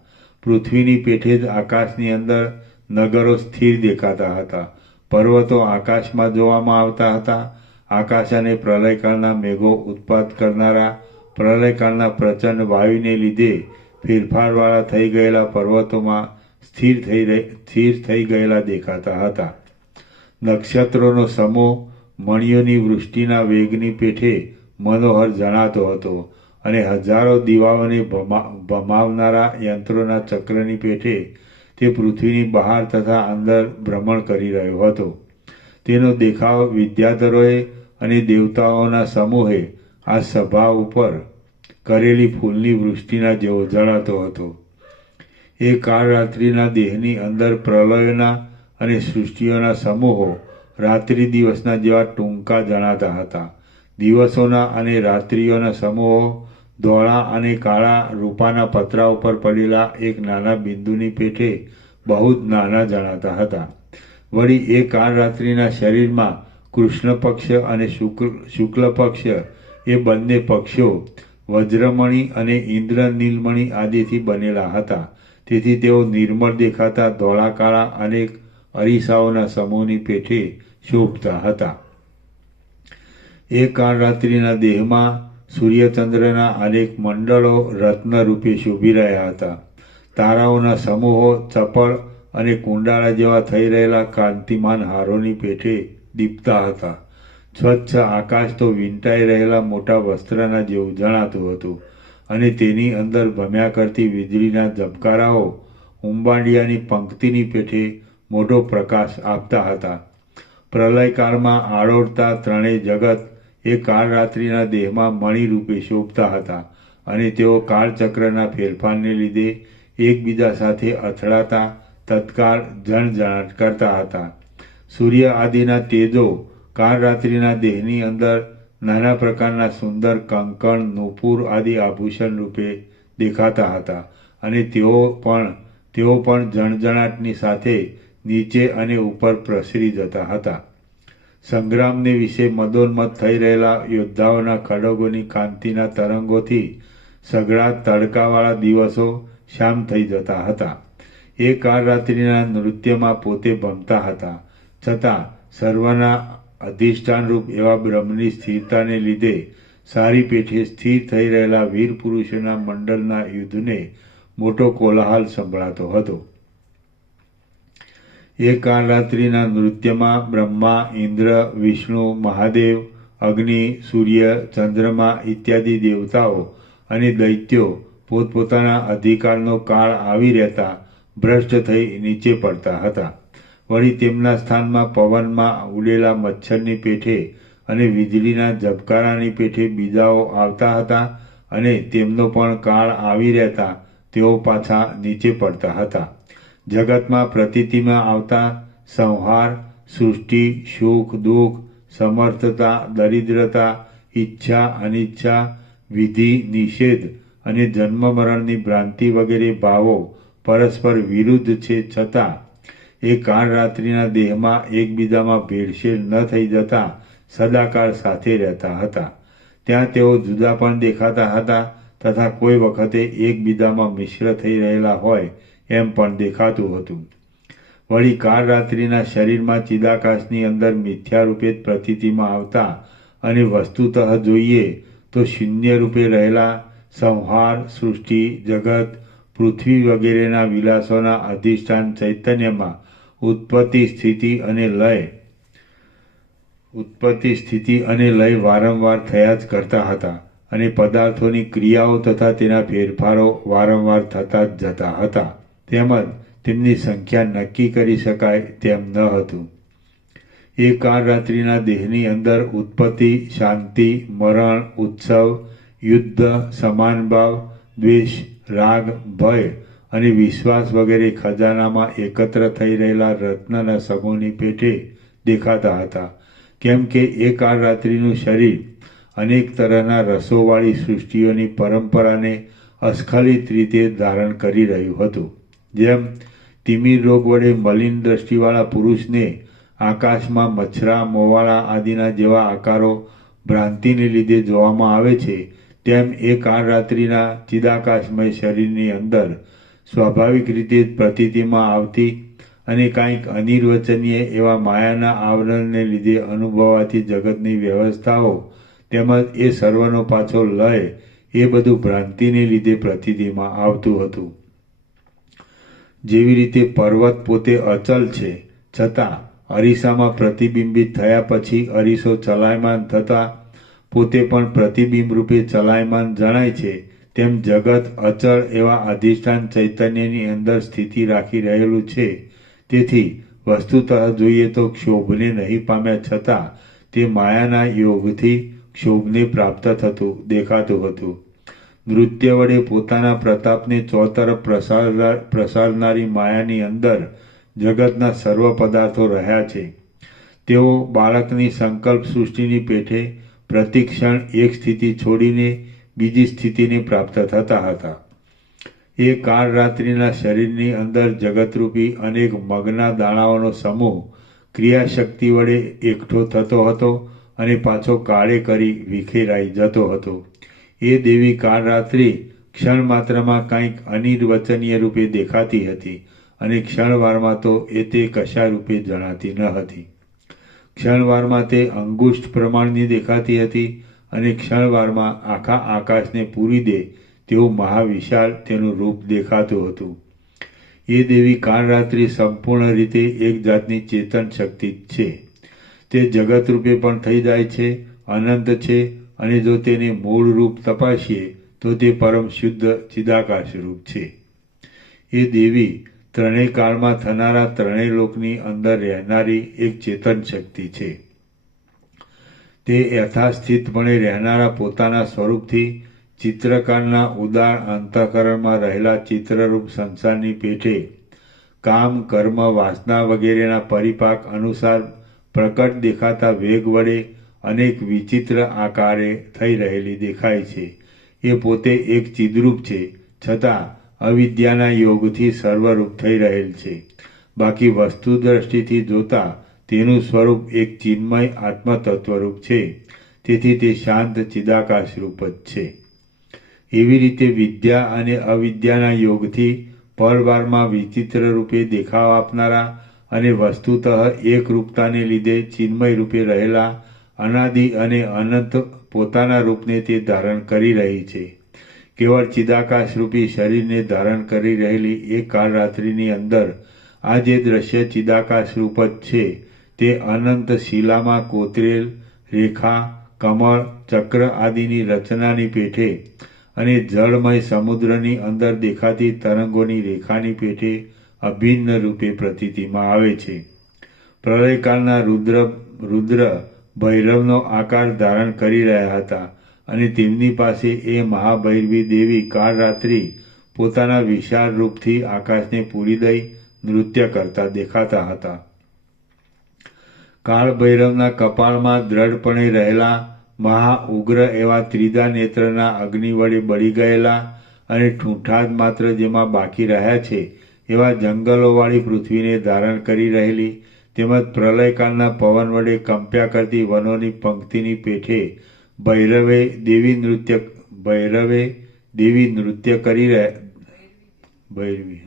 પૃથ્વીની પેઠે જ આકાશની અંદર નગરો સ્થિર દેખાતા હતા. પર્વતો આકાશમાં જોવામાં આવતા હતા. આકાશ અને પ્રલયકાળના મેઘો ઉત્પાત કરનારા પ્રલયકાળના પ્રચંડ વાયુને લીધે ફેરફારવાળા થઈ ગયેલા પર્વતોમાં સ્થિર થઈ ગયેલા દેખાતા હતા. નક્ષત્રોનો સમૂહ મણિઓની વૃષ્ટિના વેગની પેઠે મનોહર જણાતો હતો અને હજારો દીવાઓને ભમાવનારા યંત્રોના ચક્રની પેઠે તે પૃથ્વીની બહાર તથા અંદર ભ્રમણ કરી રહ્યો હતો. તેનો દેખાવ વિદ્યાધરોએ અને દેવતાઓના સમૂહે આ સભા ઉપર કરેલી ફૂલની વૃષ્ટિના જેવો જણાતો હતો. એ કાળ રાત્રિના દેહની અંદર પ્રલયોના અને સૃષ્ટિઓના સમૂહો રાત્રિ દિવસના જેવા ટૂંકા જણાતા હતા. દિવસોના અને રાત્રિઓના સમૂહો ધોળા અને કાળા રૂપાના પતરા ઉપર પડેલા એક નાના બિંદુની પેઠે બહુ જ નાના જણાતા હતા. વળી એ કાળ રાત્રિના શરીરમાં કૃષ્ણ પક્ષ અને શુક્લ પક્ષ એ બંને પક્ષીઓ વજ્રમણી અને ઇન્દ્ર નીલમણી આદિથી બનેલા હતા. તેથી તેઓ નિર્મળ દેખાતા ધોળા કાળા અનેક અરીસાઓના સમૂહની પેઠે શોભતા હતા. એ કાળરાત્રિના દેહમાં સૂર્યચંદ્રના અનેક મંડળો રત્નરૂપે શોભી રહ્યા હતા. તારાઓના સમૂહો ચપળ અને કુંડાળા જેવા થઈ રહેલા કાંતિમાન હારોની પેઠે દીપતા હતા. સ્વચ્છ આકાશ તો વીંટાઈ રહેલા મોટા વસ્ત્રના જેવું જણાતું હતું અને તેની અંદર ભમ્યા કરતી વીજળીના ઝબકારાઓ ઉંબાડિયાની પંક્તિની પેઠે મોટો પ્રકાશ આપતા હતા. પ્રલયકાળમાં આળોડતા ત્રણેય જગત એ કાળરાત્રિના દેહમાં મણિરૂપે શોભતા હતા અને તેઓ કાળચક્રના ફેરફારને લીધે એકબીજા સાથે અથડાતા તત્કાળ જણજણાટ કરતા હતા. સૂર્ય આદિના તેજો કાળરાત્રિના દેહની અંદર નાના પ્રકારના સુંદર કંકણ, નૂપુર આદિ આભૂષણ રૂપે દેખાતા હતા અને તેઓ પણ જણજણાટની સાથે નીચે અને ઉપર પ્રસરી જતા હતા. સંગ્રામને વિશે મદોન્મત્ત થઈ રહેલા યોદ્ધાઓના ખડગોની કાંતિના તરંગોથી સઘળા તડકાવાળા દિવસો શામ થઈ જતા હતા. એ કાળરાત્રિના નૃત્યમાં પોતે ભમતા હતા, છતાં સર્વના અધિષ્ઠાનરૂપ એવા બ્રહ્મની સ્થિરતાને લીધે સારી પેઠે સ્થિર થઈ રહેલા વીર પુરુષોના મંડળના યુદ્ધને મોટો કોલાહલ સંભળાતો હતો. એ કાળરાત્રિના નૃત્યમાં બ્રહ્મા, ઇન્દ્ર, વિષ્ણુ, મહાદેવ, અગ્નિ, સૂર્ય, ચંદ્રમા ઇત્યાદિ દેવતાઓ અને દૈત્યો પોતપોતાના અધિકારનો કાળ આવી રહેતા ભ્રષ્ટ થઈ નીચે પડતા હતા. વળી તેમના સ્થાનમાં પવનમાં ઉડેલા મચ્છરની પેઠે અને વીજળીના ઝબકારાની પેઠે બીજાઓ આવતા હતા અને તેમનો પણ કાળ આવી રહેતા તેઓ પાછા નીચે પડતા હતા. જગતમાં પ્રતીતિમાં આવતા સંહાર, સૃષ્ટિ, સુખ, દુઃખ, સમર્થતા, દરિદ્રતા, ઈચ્છા, અનિચ્છા, વિધિ, નિષેધ અને જન્મ મરણની ભ્રાંતિ વગેરે ભાવો પરસ્પર વિરુદ્ધ છે, છતાં એ કાળરાત્રિના દેહમાં એકબીજામાં ભેળસેળ ન થઈ જતા સદાકાળ સાથે રહેતા હતા. ત્યાં તેઓ જુદા પણ દેખાતા હતા તથા કોઈ વખતે એકબીજામાં મિશ્ર થઈ રહેલા હોય એમ પણ દેખાતું હતું. વળી કાળરાત્રિના શરીરમાં ચિદાકાશની અંદર મિથ્યા રૂપે પ્રતીતિમાં આવતા અને વસ્તુતઃ જોઈએ તો શૂન્ય રૂપે રહેલા સંહાર, સૃષ્ટિ, જગત, પૃથ્વી વગેરેના વિલાસોના અધિષ્ઠાન ચૈતન્યમાં ઉત્પત્તિ, સ્થિતિ અને લય વારંવાર થયા જ કરતા હતા અને પદાર્થોની ક્રિયાઓ તથા તેના ફેરફારો વારંવાર થતા જ જતા હતા. તેમજ તેમની સંખ્યા નક્કી કરી શકાય તેમ ન હતું. એ કાળરાત્રિના દેહની અંદર ઉત્પત્તિ, શાંતિ, મરણ, ઉત્સવ, યુદ્ધ, સમાનભાવ, દ્વેષ, રાગ, ભય અને વિશ્વાસ વગેરે ખજાનામાં એકત્ર થઈ રહેલા રત્નના સમૂહની પેઠે દેખાતા હતા. કેમ કે એ કાળરાત્રિનું શરીર અનેક તરહના રસોવાળી સૃષ્ટિઓની પરંપરાને અસ્ખલિત રીતે ધારણ કરી રહ્યું હતું. જેમ તિમિર રોગ વડે મલિન દ્રષ્ટિવાળા પુરુષને આકાશમાં મચ્છરા, મોવાળા આદિના જેવા આકારો ભ્રાંતિને લીધે જોવામાં આવે છે, તેમ એ કાળરાત્રિના ચિદાકાશમય શરીરની અંદર સ્વાભાવિક રીતે પ્રતીતિમાં આવતી અને કાંઈક અનિર્વચનીય એવા માયાના આવરણને લીધે અનુભવાતી જગતની વ્યવસ્થાઓ તેમજ એ સર્વનો પાછો લય એ બધું ભ્રાંતિને લીધે પ્રતીતિમાં આવતું હતું. જેવી રીતે પર્વત પોતે અચલ છે, છતાં અરીસામાં પ્રતિબિંબિત થયા પછી અરીસો ચલાયમાન થતાં પોતે પણ પ્રતિબિંબ રૂપે ચલાયમાન જણાય છે, તેમ જગત અચળ એવા અધિષ્ઠાન ચૈતન્યની અંદર સ્થિતિ રાખી રહેલું છે. તેથી વસ્તુતઃ જોઈએ તો ક્ષોભને નહીં પામ્યા છતાં તે માયાના યોગથી ક્ષોભને પ્રાપ્ત થતું દેખાતું હતું. નૃત્ય વડે પોતાના પ્રતાપને ચોતરફ પ્રસારનારી માયાની અંદર જગતના સર્વ પદાર્થો રહ્યા છે. તેઓ બાળકની સંકલ્પ સૃષ્ટિની પેઠે પ્રતિક્ષણ એક સ્થિતિ છોડીને બીજી સ્થિતિને પ્રાપ્ત થતા હતા. એ કાળરાત્રિના શરીરની અંદર જગતરૂપી અનેક મગના દાણાઓનો સમૂહ ક્રિયાશક્તિ વડે એકઠો થતો હતો અને પાછો કાળે કરી વિખેરાઈ જતો હતો. એ દેવી કાળરાત્રિ ક્ષણ માત્રમાં કંઈક અનિર્વચનીય રૂપે દેખાતી હતી અને ક્ષણવારમાં તો એ તે કશા રૂપે જણાતી ન હતી. ક્ષણવારમાં તે અંગુષ્ઠ પ્રમાણની દેખાતી હતી અને ક્ષણવારમાં આખા આકાશને પૂરી દે તેવું મહાવિશાળ તેનું રૂપ દેખાતું હતું. એ દેવી કાળરાત્રિ સંપૂર્ણ રીતે એક જાતની ચેતન શક્તિ જ છે. તે જગત રૂપે પણ થઈ જાય છે, અનંત છે, અને જો તેને મૂળ રૂપ તપાસીએ તો તે પરમ શુદ્ધ ચિદાકાશ રૂપ છે. એ દેવી ત્રણેય કાળમાં થનારા ત્રણેય લોકની અંદર રહેનારી એક ચેતન શક્તિ છે. તે યથાસ્થિતપણે રહેનારા પોતાના સ્વરૂપથી ચિત્રકારના ઉદાર અંતઃકરણમાં રહેલા ચિત્રરૂપ સંસારની પેઠે કામ, કર્મ, વાસના વગેરેના પરિપાક અનુસાર પ્રકટ દેખાતા વેગ વડે અનેક વિચિત્ર આકારે થઈ રહેલી દેખાય છે. એ પોતે એક ચિદ્રૂપ છે, છતાં અવિદ્યાના યોગથી સર્વરૂપ થઈ રહેલ છે. બાકી વસ્તુ દ્રષ્ટિથી જોતા તેનું સ્વરૂપ એક ચિન્મય આત્મતત્વરૂપ છે. તેથી તે શાંત ચિદાકાશ રૂપ જ છે. એવી રીતે વિદ્યા અને અવિદ્યાના યોગથી પરવારમાં વિચિત્ર રૂપે દેખાવ આપનારા અને વસ્તુતઃ એક રૂપતાને લીધે ચિન્મય રૂપે રહેલા અનાદિ અને અનંત પોતાના રૂપને તે ધારણ કરી રહી છે. કેવળ ચિદાકાશ રૂપી શરીરને ધારણ કરી રહેલી એ કાળરાત્રિની અંદર આ જે દ્રશ્ય ચિદાકાશ રૂપ જ છે તે અનંત શિલામાં કોતરેલ રેખા, કમળ, ચક્ર આદિની રચનાની પેઠે અને જળમય સમુદ્રની અંદર દેખાતી તરંગોની રેખાની પેઠે અભિન્ન રૂપે પ્રતીતિમાં આવે છે. પ્રલયકાળના રુદ્ર ભૈરવનો આકાર ધારણ કરી રહ્યા હતા અને તેમની પાસે એ મહાભૈરવી દેવી કાળરાત્રિ પોતાના વિશાળ રૂપથી આકાશને પૂરી દઈ નૃત્ય કરતા દેખાતા હતા. કાળ ભૈરવના કપાળમાં દ્રઢપણે રહેલા મહા ઉગ્ર એવા ત્રીજા નેત્રના અગ્નિ વડે બળી ગયેલા અને ઠૂંઠા જ માત્ર જેમાં બાકી રહ્યા છે એવા જંગલોવાળી પૃથ્વીને ધારણ કરી રહેલી તેમજ પ્રલયકાળના પવન વડે કંપ્યા કરતી વનોની પંક્તિની પેઠે ભૈરવે દેવી નૃત્ય કરી ભૈરવી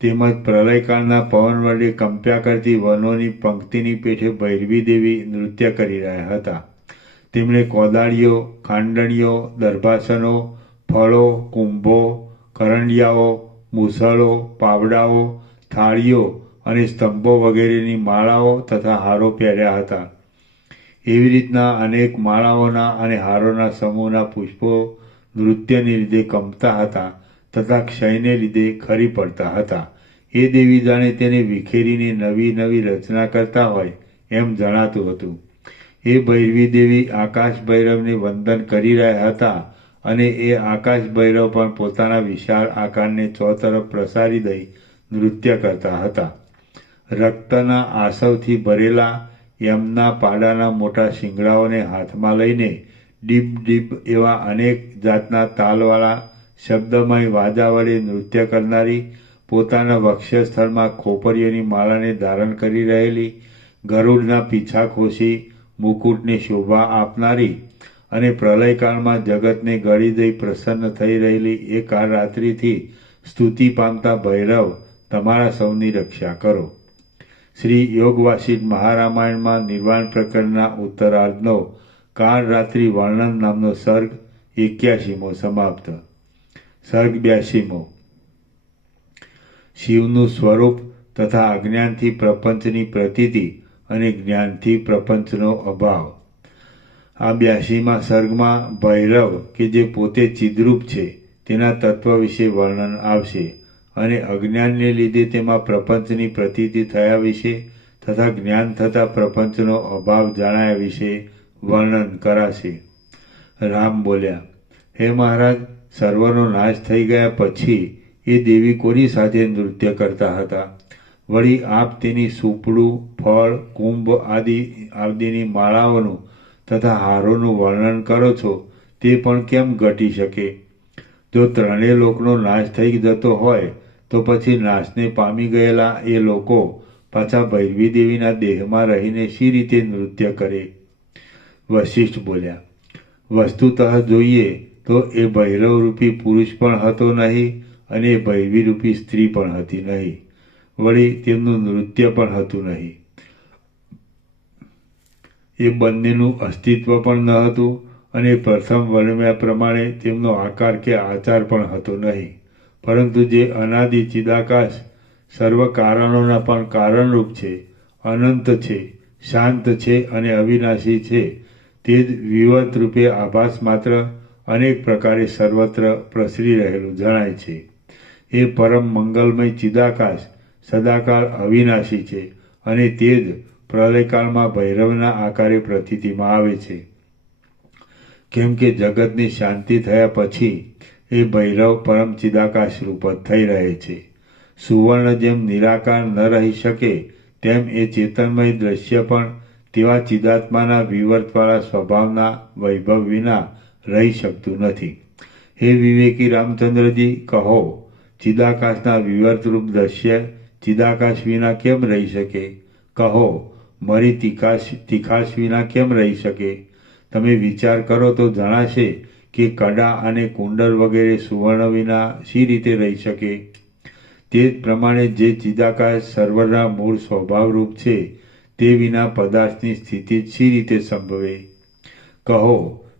તેમજ પ્રલયકાળના પવન વડે કંપ્યા કરતી વનોની પંક્તિની પેઠે ભૈરવી દેવી નૃત્ય કરી રહ્યા હતા. તેમણે કોદાળીઓ, ખાંડણીઓ, દર્ભાસનો, ફળો, કુંભો, કરંડિયાઓ, મૂસળો, પાવડાઓ, થાળીઓ અને સ્તંભો વગેરેની માળાઓ તથા હારો પહેર્યા હતા. એવી રીતના અનેક માળાઓના અને હારોના સમૂહના પુષ્પો નૃત્યને લીધે કંપતા હતા તથા ક્ષયને લીધે ખરી પડતા હતા. એ દેવી જાણે તેને વિખેરીને નવી નવી રચના કરતા હોય એમ જણાતું હતું. એ ભૈરવી દેવી આકાશ ભૈરવને વંદન કરી રહ્યા હતા અને એ આકાશ ભૈરવ પણ પોતાના વિશાળ આકારને ચોતરફ પ્રસારી દઈ નૃત્ય કરતા હતા. રક્તના આસવથી ભરેલા યમના પાડાના મોટા શિંગડાઓને હાથમાં લઈને ડીપ ડીપ એવા અનેક જાતના તાલવાળા શબ્દમય વાજા વડે નૃત્ય કરનારી, પોતાના વક્ષસ્થળમાં ખોપરીઓની માળાને ધારણ કરી રહેલી, ગરુડના પીછા ખોસી મુકુટને શોભા આપનારી અને પ્રલયકાળમાં જગતને ગળી દઈ પ્રસન્ન થઈ રહેલી એ કાળરાત્રિથી સ્તુતિ પામતા ભૈરવ તમારા સૌની રક્ષા કરો. શ્રી યોગવાસિષ્ઠ મહારામાયણમાં નિર્વાણ પ્રકરણના ઉત્તરાર્ધનો કાળરાત્રિ વર્ણન નામનો સર્ગ 81મો સમાપ્ત. સર્ગ 82મો. શિવનું સ્વરૂપ તથા અજ્ઞાનથી પ્રપંચની પ્રતીતિ અને જ્ઞાનથી પ્રપંચનો અભાવ. આ 82મા સર્ગમાં ભૈરવ કે જે પોતે ચિદ્રૂપ છે તેના તત્વ વિશે વર્ણન આવશે અને અજ્ઞાનને લીધે તેમાં પ્રપંચની પ્રતીતિ થયા વિશે તથા જ્ઞાન થતાં પ્રપંચનો અભાવ જણાયા વિશે વર્ણન કરાશે. રામ બોલ્યા, હે મહારાજ, સર્વનો નાશ થઈ ગયા પછી એ દેવી કોની સાથે નૃત્ય કરતા હતા? વળી આપ તેની સુપડું, ફળ, કુંભ આદિની માળાઓનું તથા હારોનું વર્ણન કરો છો તે પણ કેમ ઘટી શકે? જો ત્રણેય લોકનો નાશ થઈ જતો હોય તો પછી નાશને પામી ગયેલા એ લોકો પાછા ભૈરવી દેવીના દેહમાં રહીને શી રીતે નૃત્ય કરે? વશિષ્ઠ બોલ્યા, વસ્તુતઃ જોઈએ તો એ ભૈરવરૂપી પુરુષ પણ હતો નહીં અને ભૈરવીરૂપી સ્ત્રી પણ હતી નહીં. વળી તેમનું નૃત્ય પણ હતું નહીં. એ બંનેનું અસ્તિત્વ પણ ન હતું અને પ્રથમ વર્ણવ્યા પ્રમાણે તેમનો આકાર કે આચાર પણ હતો નહીં. પરંતુ જે અનાદિ ચિદાકાશ સર્વ કારણોના પણ કારણરૂપ છે, અનંત છે, શાંત છે અને અવિનાશી છે, તે જ વિવર્ત રૂપે આભાસ માત્ર અનેક પ્રકારે સર્વત્ર પ્રસરી રહેલું જણાય છે. એ પરમ મંગલમય ચિદાકાશ સદાકાળ અવિનાશી છે અને તે જ પ્રલયકાળમાં ભૈરવના આકારે પ્રતીતિમાં આવે છે. કેમ કે જગતની શાંતિ થયા પછી એ ભૈરવ પરમ ચિદાકાશ રૂપ જ થઈ રહે છે. સુવર્ણ જેમ નિરાકાર ન રહી શકે તેમ એ ચેતનમય દ્રશ્ય પણ તેવા ચિદાત્માના વિવર્તવાળા સ્વભાવના વૈભવ વિના રહી શકતું નથી. હે વિવેકી રામચંદ્રજી, કહો, ચિદાકાશના વિવર્તરૂપ દ્રશ્ય ચિદાકાશ વિના કેમ રહી શકે? કહો, મરી તીખાશ વિના કેમ રહી શકે? તમે વિચાર કરો તો જણાશે કે કડા અને કુંડળ વગેરે સુવર્ણ વિના શી રીતે રહી શકે? તે જ પ્રમાણે જે ચિદાકાશ સર્વના મૂળ સ્વભાવરૂપ છે તે વિના પદાર્થની સ્થિતિ શી રીતે સંભવે? કહો,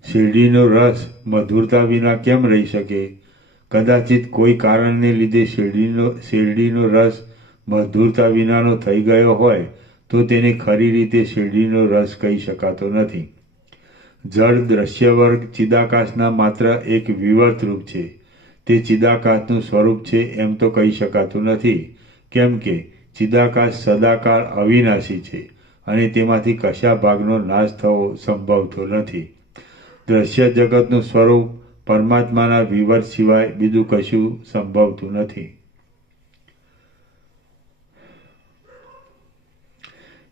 શેરડીનો રસ મધુરતા વિના કેમ રહી શકે? કદાચિત કોઈ કારણને લીધે શેરડીનો રસ મધુરતા વિનાનો થઈ ગયો હોય તો તેને ખરી રીતે શેરડીનો રસ કહી શકાતો નથી. જળ દ્રશ્ય વર્ગ ચિદાકાશના માત્ર એક વિવર્ત રૂપ છે. તે ચિદાકાશનું સ્વરૂપ છે એમ તો કહી શકાતું નથી, કેમ કે ચિદાકાશ સદાકાળ અવિનાશી છે અને તેમાંથી કશા ભાગનો નાશ થવો સંભવતો નથી. દ્રશ્ય જગતનું સ્વરૂપ પરમાત્માના વિવર્ત સિવાય બીજું કશું સંભવતું નથી.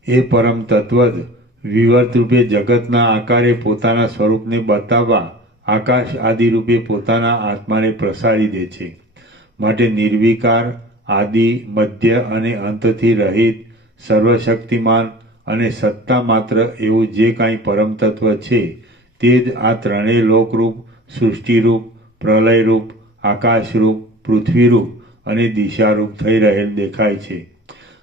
એ પરમ તત્વ જ વિવર્ત રૂપે જગતના આકારે પોતાના સ્વરૂપને બતાવવા આકાશ આદિ રૂપે પોતાના આત્માને પ્રસારી દે છે. માટે નિર્વિકાર, આદિ, મધ્ય અને અંતથી રહિત, સર્વશક્તિમાન અને સત્તા માત્ર એવું જે કાંઈ પરમ તત્વ છે તે જ આ ત્રણેય લોકરૂપ, સૃષ્ટિરૂપ, પ્રલયરૂપ, આકાશરૂપ, પૃથ્વીરૂપ અને દિશારૂપ થઈ રહેલ દેખાય છે.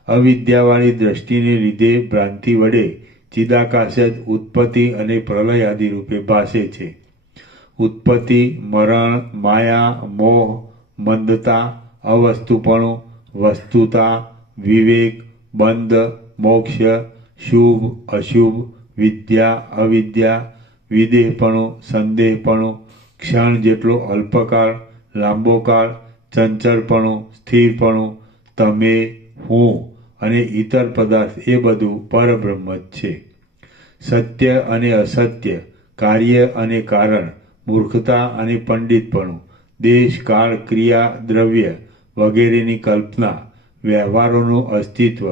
અવિદ્યાવાળી દ્રષ્ટિને લીધે ભ્રાંતિ વડે ચિદાકાશ જ ઉત્પત્તિ અને પ્રલય આદિ રૂપે ભાસે છે. ઉત્પત્તિ, મરણ, માયા, મોહ, મંદતા, અવસ્તુપણું, વસ્તુતા, વિવેક, બંધ, મોક્ષ, શુભ, અશુભ, વિદ્યા, અવિદ્યા, વિદેહપણું, સંદેહપણું, ક્ષણ જેટલો અલ્પકાળ, લાંબો કાળ, ચંચળપણું, સ્થિરપણું, તમે, હું અને ઇતર પદાર્થ એ બધું પરબ્રહ્મ જ છે. સત્ય અને અસત્ય, કાર્ય અને કારણ, મૂર્ખતા અને પંડિતપણું, દેશ, કાળ, ક્રિયા, દ્રવ્ય વગેરેની કલ્પના, વ્યવહારોનું અસ્તિત્વ,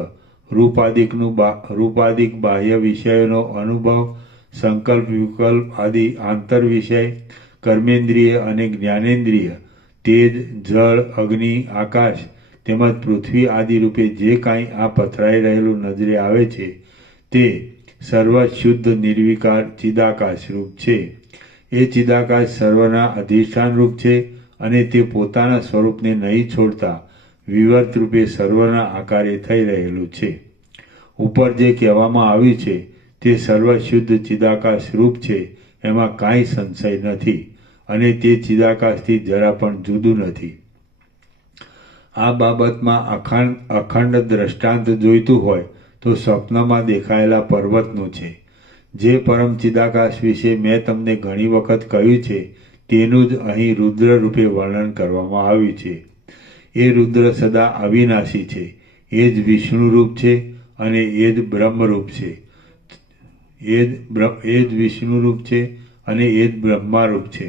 રૂપાદિક બાહ્ય વિષયોનો અનુભવ, સંકલ્પ વિકલ્પ આદિ આંતર વિષય, કર્મેન્દ્રિય અને જ્ઞાનેન્દ્રિય, તેજ, જળ, અગ્નિ, આકાશ તેમજ પૃથ્વી આદિ રૂપે જે કાંઈ આ પથરાઈ રહેલું નજરે આવે છે તે સર્વ શુદ્ધ નિર્વિકાર ચિદાકાશ રૂપ છે. એ ચિદાકાશ સર્વના અધિષ્ઠાન રૂપ છે અને તે પોતાના સ્વરૂપને નહીં છોડતા વિવર્ત રૂપે સર્વના આકારે થઈ રહેલું છે. ઉપર જે કહેવામાં આવ્યું છે તે સર્વ શુદ્ધ ચિદાકાશ રૂપ છે, એમાં કાંઈ સંશય નથી અને તે ચિદાકાશથી જરા પણ જુદું નથી. આ બાબતમાં અખંડ દ્રષ્ટાંત જોઈતું હોય તો સ્વપ્નમાં દેખાયેલા પર્વતનું છે. જે પરમ ચિદાકાશ વિશે મેં તમને ઘણી વખત કહ્યું છે તેનું જ અહીં રુદ્ર રૂપે વર્ણન કરવામાં આવ્યું છે. એ રુદ્ર સદા અવિનાશી છે. એ જ વિષ્ણુ રૂપ છે અને એ જ બ્રહ્મરૂપ છે. એ જ વિષ્ણુ રૂપ છે અને એ જ બ્રહ્મારૂપ છે.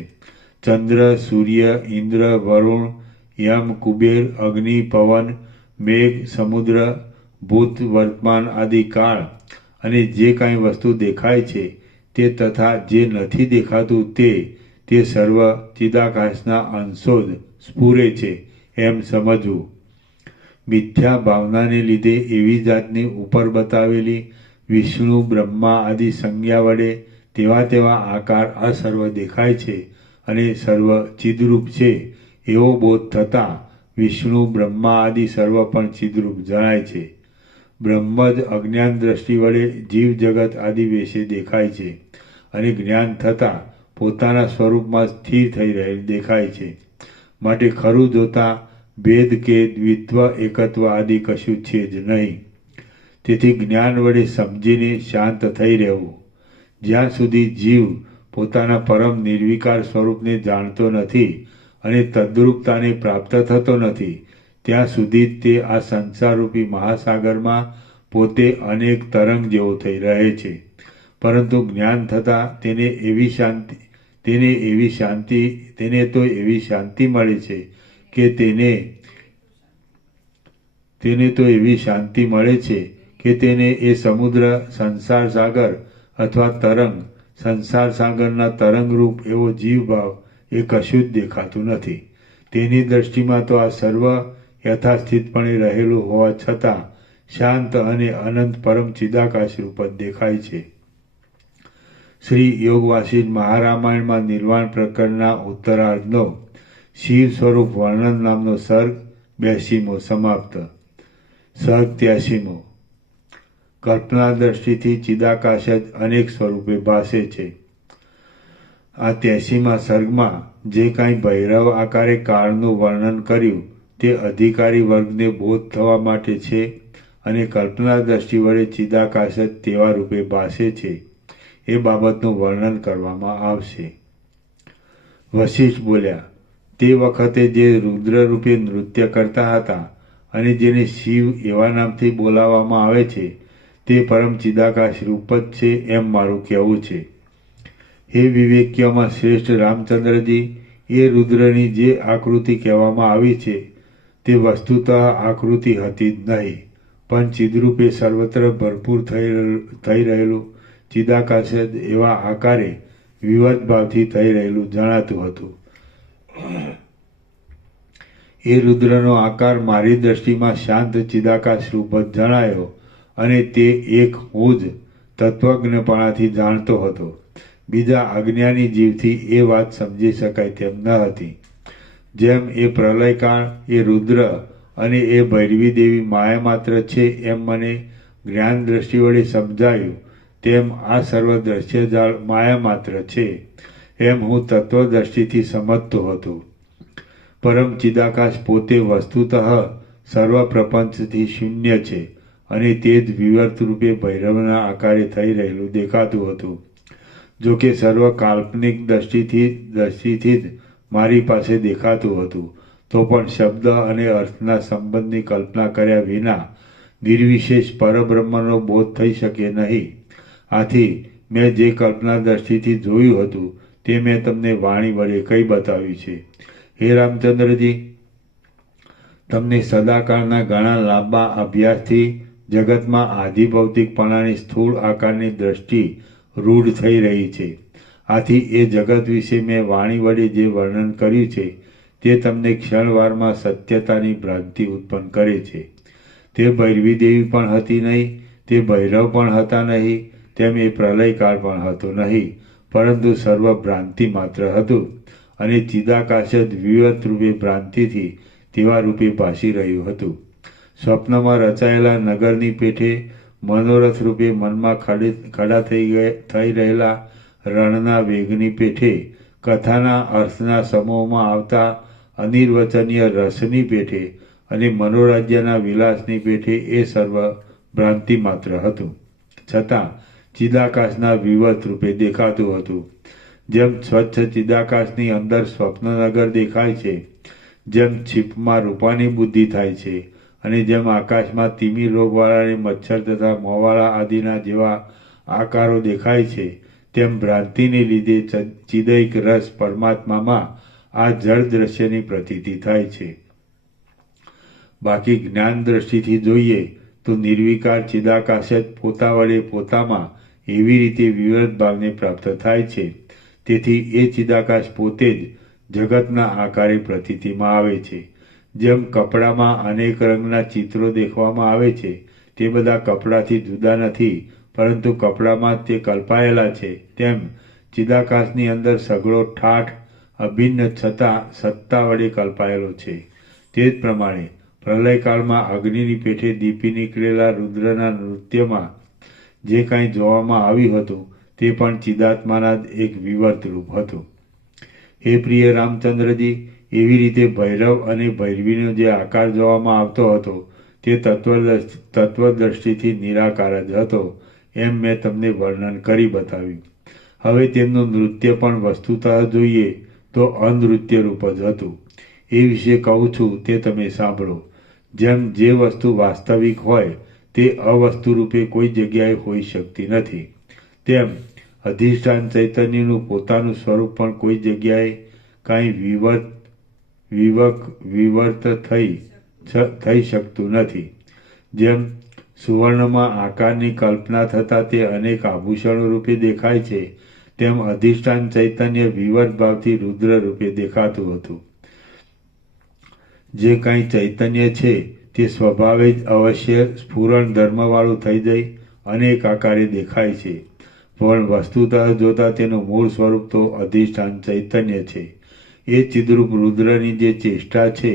ચંદ્ર, સૂર્ય, ઇન્દ્ર, વરુણ, યમ, કુબેર, અગ્નિ, પવન, મેઘ, સમુદ્ર, ભૂત, વર્તમાન આદિ કાળ અને જે કાંઈ વસ્તુ દેખાય છે તે તથા જે નથી દેખાતું તે તે સર્વ ચિદાકાશના અંશો જ સ્ફુરે છે એમ સમજવું. મિથ્યા ભાવનાને લીધે એવી જાતની ઉપર બતાવેલી વિષ્ણુ બ્રહ્મા આદિ સંજ્ઞા વડે તેવા આકાર આ સર્વ દેખાય છે અને સર્વ ચિદરૂપ છે એવો બોધ થતાં વિષ્ણુ બ્રહ્મા આદિ સર્વ પણ ચિદરૂપ જણાય છે. બ્રહ્મ જ અજ્ઞાન દ્રષ્ટિ વડે જીવ જગત આદિ વિશે દેખાય છે અને જ્ઞાન થતાં પોતાના સ્વરૂપમાં સ્થિર થઈ રહેલ દેખાય છે. માટે ખરું જોતા ભેદ કે દ્વિત્વ એકત્વ આદિ કશું છે જ નહીં. તેથી જ્ઞાન વડે સમજીને શાંત થઈ રહેવું. જ્યાં સુધી જીવ પોતાના પરમ નિર્વિકાર સ્વરૂપને જાણતો નથી અને તદ્રુપતાને પ્રાપ્ત થતો નથી ત્યાં સુધી તે આ સંસારરૂપી મહાસાગરમાં પોતે અનેક તરંગ જેવો થઈ રહે છે. પરંતુ જ્ઞાન થતાં તેને તો એવી શાંતિ મળે છે કે તેને એ સમુદ્ર સંસાર સાગર અથવા તરંગ સંસાર સાગરના તરંગરૂપ એવો જીવભાવ એ કશું જ દેખાતું નથી. તેની દ્રષ્ટિમાં તો આ સર્વ યથાસ્થિતપણે રહેલું હોવા છતાં શાંત અને અનંત પરમ ચિદાકાશ રૂપ જ દેખાય છે. શ્રી યોગ વાસિષ્ઠ મહારામાયણમાં નિર્વાણ પ્રકરણના ઉત્તરાર્ધનો શિવ સ્વરૂપ વર્ણન નામનો સર્ગ 82મો સમાપ્ત. સર્ગ 83મો. કલ્પના દ્રષ્ટિથી ચિદાકાશ જ અનેક સ્વરૂપે ભાસે છે. આ 83મા સર્ગમાં જે કાંઈ ભૈરવ આકારે કાળનું વર્ણન કર્યું તે અધિકારી વર્ગને બોધ થવા માટે છે અને કલ્પના દ્રષ્ટિ વડે ચિદાકાશ જ તેવા રૂપે ભાસે છે એ બાબતનું વર્ણન કરવામાં આવશે. વશિષ્ઠ બોલ્યા, તે વખતે જે રુદ્ર રૂપે નૃત્ય કરતા હતા અને જેને શિવ એવા નામથી બોલાવવામાં આવે છે તે પરમ ચિદાકાશ રૂપ જ છે એમ મારું કહેવું છે. હે વિવેક્યમાં શ્રેષ્ઠ રામચંદ્રજી, એ રુદ્રની જે આકૃતિ કહેવામાં આવી છે તે વસ્તુતઃ આકૃતિ હતી જ નહીં, પણ ચિદરૂપે સર્વત્ર ભરપૂર થઈ રહેલું ચિદાકાશ જ એવા આકારે વિવધ ભાવથી થઈ રહેલું જણાતું હતું. એ રુદ્રનો આકાર મારી દ્રષ્ટિમાં શાંત ચિદાકાશ રૂપ જ જણાયો અને તે એક હું જ તત્વજ્ઞપણાથી જાણતો હતો. બીજા અજ્ઞાની જીવથી એ વાત સમજી શકાય તેમ ન હતી. જેમ એ પ્રલયકાળ, એ રુદ્ર અને એ ભૈરવી દેવી માયા માત્ર છે એમ મને જ્ઞાન દ્રષ્ટિ વડે સમજાયું, તેમ આ સર્વ દ્રશ્યજાળ માયા માત્ર છે એમ હું તત્વદ્રષ્ટિથી સમજતો હતો. પરમ ચિદાકાશ પોતે વસ્તુતઃ સર્વ પ્રપંચથી શૂન્ય છે અને તે જ વિવર્ત રૂપે ભૈરવના આકારે થઈ રહેલું દેખાતું હતું. જો કે સર્વ કાલ્પનિક દ્રષ્ટિથી જ મારી પાસે દેખાતું હતું, તો પણ શબ્દ અને અર્થના સંબંધની કલ્પના કર્યા વિના નિર્વિશેષ પરબ્રહ્મનો બોધ થઈ શકે નહીં. આથી મેં જે કલ્પના દ્રષ્ટિથી જોયું હતું તે મેં તમને વાણી વડે કહી બતાવ્યું છે. હે રામચંદ્રજી, તમને સદાકાળના ઘણા લાંબા અભ્યાસથી જગતમાં આધિભૌતિકપણાની સ્થૂળ આકારની દ્રષ્ટિ રૂઢ થઈ રહી છે. આથી એ જગત વિશે મેં વાણી વડે જે વર્ણન કર્યું છે તે તમને ક્ષણવારમાં સત્યતાની ભ્રાંતિ ઉત્પન્ન કરે છે. તે ભૈરવી દેવી પણ હતી નહીં, તે ભૈરવ પણ હતા નહીં, તેમ એ પ્રલયકાળ પણ હતો નહીં, પરંતુ સર્વ ભ્રાંતિ માત્ર હતું અને ચિદાકાશ જ વિવત રૂપે ભ્રાંતિથી તેવા રૂપે ભાસી રહ્યું હતું. સ્વપ્નમાં રચાયેલા નગરની પેઠે મનોરથ રૂપે મનમાં ખડા થઈ રહેલા રણના વેગની પેઠે કથાના અર્થના સમૂહમાં આવતા અનિર્વચનીય રસની પેઠે અને મનોરાજ્યના વિલાસની પેઠે એ સર્વ ભ્રાંતિ માત્ર હતું, છતાં ચિદાકાશના વિવત રૂપે દેખાતું હતું. જેમ સ્વચ્છ ચિદાકાશની અંદર સ્વપ્નનગર દેખાય છે, જેમ છીપમાં રૂપાની બુદ્ધિ થાય છે અને જેમ આકાશમાં તિમિર રોગવાળાને મચ્છર તથા મોવાળા આદિના જેવા આકારો દેખાય છે, તેમ ભ્રાંતિને લીધે ચિદૈક રસ પરમાત્મામાં આ જળ દ્રશ્યની પ્રતીતિ થાય છે. બાકી જ્ઞાન દ્રષ્ટિથી જોઈએ તો નિર્વિકાર ચિદાકાશ જ પોતા વડે પોતામાં એવી રીતે વિવૃત ભાવને પ્રાપ્ત થાય છે તેથી એ ચિદાકાશ પોતે જ જગતના આકારે પ્રતીતિમાં આવે છે. જેમ કપડામાં અનેક રંગના ચિત્રો દેખવામાં આવે છે, તે બધા કપડાથી જુદા નથી, પરંતુ કપડામાં તે કલ્પાયેલા છે, તેમ ચિદાકાશની અંદર સઘળો ઠાઠ અભિન્ન છતાં સત્તા વડે કલ્પાયેલો છે. તે જ પ્રમાણે પ્રલયકાળમાં અગ્નિની પેઠે દીપી નીકળેલા રુદ્રના નૃત્યમાં જે કાંઈ જોવામાં આવ્યું હતું તે પણ ચિદાત્માના જ એક વિવર્ત રૂપ હતું. હે પ્રિય રામચંદ્રજી, એવી રીતે ભૈરવ અને ભૈરવીનો જે આકાર જોવામાં આવતો હતો તે તત્વદ્રષ્ટિથી નિરાકાર જ હતો, એમ મેં તમને વર્ણન કરી બતાવ્યું. હવે તેમનું નૃત્ય પણ વસ્તુતઃ જોઈએ તો અનૃત્ય રૂપ જ હતું. એ વિશે કહું છું તે તમે સાંભળો. જેમ જે વસ્તુ વાસ્તવિક હોય તે અવસ્તુ રૂપે કોઈ જગ્યાએ હોઈ શકતી નથી, તેમ અધિષ્ઠાન ચૈતન્યનું પોતાનું સ્વરૂપ પણ કોઈ જગ્યાએ કાંઈ વિવર્ત થઈ શકતું નથી. જેમ સુવર્ણમાં આકારની કલ્પના થતાં તે અનેક આભૂષણો રૂપે દેખાય છે, તેમ અધિષ્ઠાન ચૈતન્ય વિવર્ત ભાવથી રુદ્ર રૂપે દેખાતું હતું. જે કાંઈ ચૈતન્ય છે તે સ્વભાવે જ અવશ્ય સ્ફુરણ ધર્મવાળું થઈ જઈ અનેક આકારે દેખાય છે, પણ વસ્તુતઃ જોતા તેનું મૂળ સ્વરૂપ તો અધિષ્ઠાન ચૈતન્ય છે. એ ચિદ્રૂપ રુદ્રની જે ચેષ્ટા છે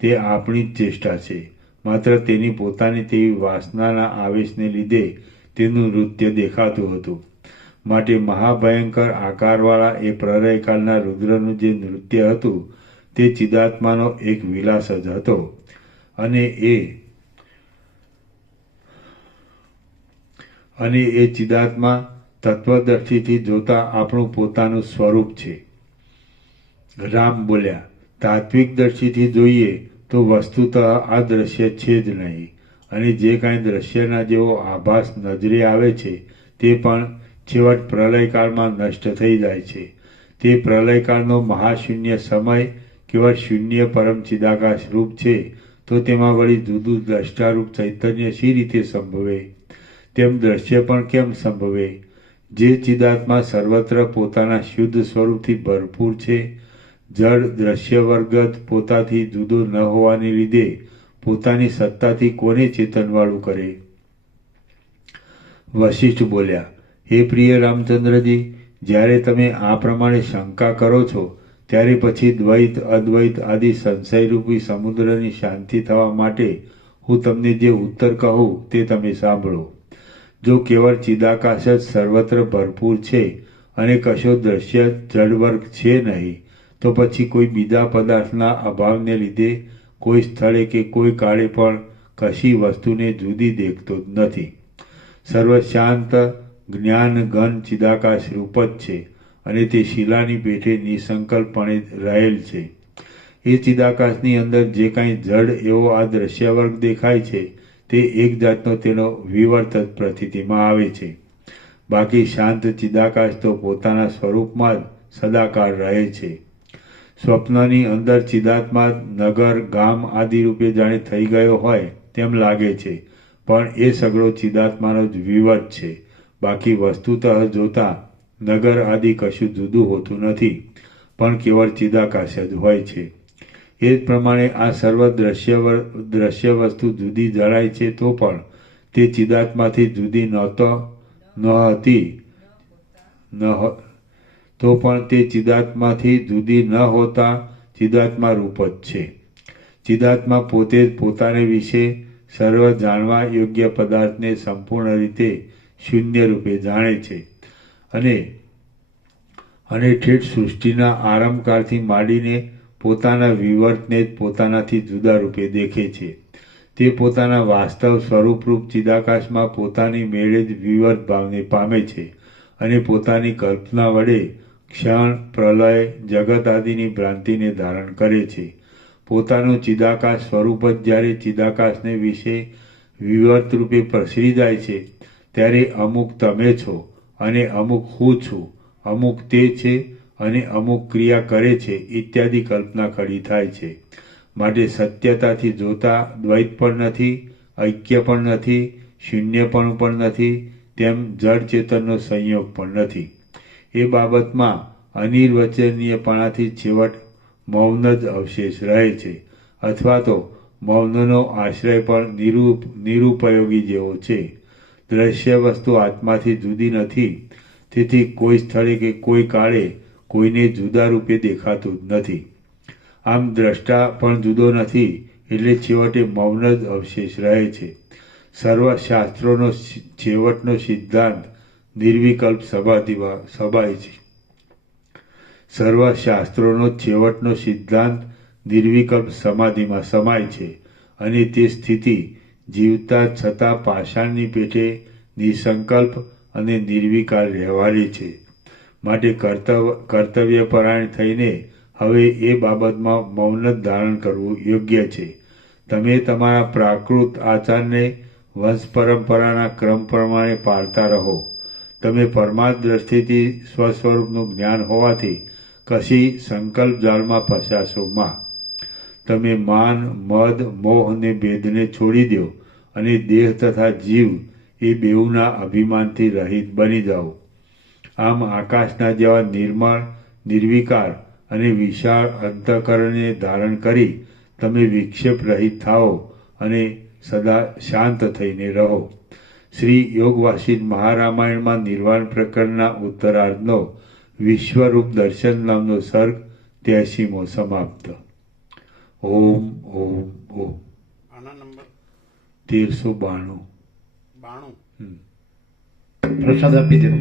તે આપણી જ ચેષ્ટા છે, માત્ર તેની પોતાની તેવી વાસનાના આવેશને લીધે તેનું નૃત્ય દેખાતું હતું. માટે મહાભયંકર આકારવાળા એ પ્રલયકાળના રુદ્રનું જે નૃત્ય હતું તે ચિદાત્માનો એક વિલાસ જ હતો, અને એ ચિદાત્મા તત્વદ્રષ્ટિથી જોતા આપણું પોતાનું સ્વરૂપ છે. રામ બોલ્યા, તાત્વિક દ્રષ્ટિથી જોઈએ તો વસ્તુતઃ આ દ્રશ્ય છે જ નહીં, અને જે કાંઈ દ્રશ્યના જેવો આભાસ નજરે આવે છે તે પણ છેવટ પ્રલયકાળમાં નષ્ટ થઈ જાય છે. તે પ્રલયકાળનો મહાશૂન્ય સમય કેવળ શૂન્ય પરમ ચિદાકાશ રૂપ છે, તો તેમાં વળી જુદું દ્રષ્ટારૂપ ચૈતન્ય શી રીતે સંભવે? તેમ દ્રશ્ય પણ કેમ સંભવે? જે ચિદાત્મા સર્વત્ર પોતાના શુદ્ધ સ્વરૂપથી ભરપૂર છે, જળ દ્રશ્ય વર્ગત પોતાથી જુદો ન હોવાને લીધે પોતાની સત્તાથી કોને ચેતનવાળું કરે? વશિષ્ઠ બોલ્યા, હે પ્રિય રામચંદ્રજી, જ્યારે તમે આ પ્રમાણે શંકા કરો છો ત્યારે પછી દ્વૈત અદ્વૈત આદિ સંશયરૂપી સમુદ્રની શાંતિ થવા માટે હું તમને જે ઉત્તર કહું તે તમે સાંભળો. જો કેવળ ચિદાકાશ જ સર્વત્ર ભરપૂર છે અને કશો દ્રશ્ય જળવર્ગ છે નહીં, તો પછી કોઈ બીજા પદાર્થના અભાવને લીધે કોઈ સ્થળે કે કોઈ કાળે પણ કશી વસ્તુને જુદી દેખતો જ નથી. સર્વ શાંત જ્ઞાન ઘન ચિદાકાશ રૂપ જ છે, અને તે શિલાની પેઠે નિસંકલ્પપણે રહેલ છે. એ ચિદાકાશની અંદર જે કાંઈ જડ એવો આ દ્રશ્ય વર્ગ દેખાય છે તે એક જાતનો તેનો વિવર્ત જ પ્રતીતિમાં આવે છે. બાકી શાંત ચિદાકાશ તો પોતાના સ્વરૂપમાં જ સદાકાળ રહે છે. સ્વપ્નની અંદર ચિદાત્મા નગર ગામ આદિ રૂપે જાણે થઈ ગયો હોય તેમ લાગે છે, પણ એ સગળો ચિદાત્માનો જ વિવર્ત છે. બાકી વસ્તુતઃ જોતા નગર આદિ કશું જુદું હોતું નથી, પણ કેવળ ચિદાકાશ જ હોય છે. એ જ પ્રમાણે આ સર્વ દ્રશ્ય વસ્તુ જુદી જણાય છે, તો પણ તે ચિદાત્માથી જુદી ન હોતા ચિદાત્મા રૂપ જ છે. ચિદાત્મા પોતે જ પોતાને વિશે સર્વ જાણવા યોગ્ય પદાર્થને સંપૂર્ણ રીતે શૂન્ય રૂપે જાણે છે, અને ઠેઠ સૃષ્ટિના આરંભકાળથી માંડીને પોતાના વિવર્તને જ પોતાનાથી જુદા રૂપે દેખે છે. તે પોતાના વાસ્તવ સ્વરૂપરૂપ ચિદાકાશમાં પોતાની મેળે જ વિવર્ત ભાવને પામે છે, અને પોતાની કલ્પના વડે ક્ષણ પ્રલય જગત આદિની ભ્રાંતિને ધારણ કરે છે. પોતાનું ચિદાકાશ સ્વરૂપ જ જ્યારે ચિદાકાશને વિશે વિવર્ત રૂપે પ્રસરી જાય છે, ત્યારે અમુક તમે છો અને અમુક હું છું, અમુક તે છે અને અમુક ક્રિયા કરે છે ઇત્યાદિ કલ્પના ખડી થાય છે. માટે સત્યતાથી જોતા દ્વૈત પણ નથી, ઐક્ય પણ નથી, શૂન્યપણું પણ નથી, તેમ જડ ચેતનનો સંયોગ પણ નથી. એ બાબતમાં અનિર્વચનીયપણાથી છેવટ મૌન જ અવશેષ રહે છે, અથવા તો મૌનનો આશ્રય પણ નિરુપયોગી જેવો છે. દ્રશ્ય વસ્તુ આત્માથી જુદી નથી, તેથી કોઈ સ્થળે કે કોઈ કાળે કોઈને જુદા રૂપે દેખાતું જ નથી. આમ દ્રષ્ટા પણ જુદો નથી, એટલે છેવટે મૌન જ અવશેષ રહે છે. સર્વ શાસ્ત્રોનો છેવટનો સિદ્ધાંત નિર્વિકલ્પ સમાધિ છે. સર્વ શાસ્ત્રોનો છેવટનો સિદ્ધાંત નિર્વિકલ્પ સમાધિમાં સમાય છે, અને તે સ્થિતિ જીવતા છતાં પાષાણની પેઠે નિસંકલ્પ અને નિર્વિકાર રહેવાની છે. માટે કર્તવ્યપરાયણ થઈને હવે એ બાબતમાં મૌન જ ધારણ કરવું યોગ્ય છે. તમે તમારા પ્રાકૃત આચારને વંશ પરંપરાના ક્રમ પ્રમાણે પાળતા રહો. તમે પરમાર્થ દ્રષ્ટિથી સ્વસ્વરૂપનું જ્ઞાન હોવાથી કશી સંકલ્પ જાળમાં ફસાશો માં. તમે માન, મદ, મોહ ને ભેદને છોડી દો અને દેહ તથા જીવ એ બેઉના અભિમાનથી રહિત બની જાઓ. આમ આકાશના જેવા નિર્મળ, નિર્વિકાર અને વિશાળ અંતઃકરણને ધારણ કરી તમે વિક્ષેપ રહિત થાઓ અને સદા શાંત થઈને રહો. શ્રી યોગ વાસિષ્ઠ મહારામાયણમાં નિર્વાણ પ્રકરણના ઉત્તરાર્ધનો વિશ્વરૂપ દર્શન નામનો સર્ગ 83મો સમાપ્ત. ઓમ ઓમ ઓમ. આના નંબર 1392. 92. પ્રસાદ આપી દેવો.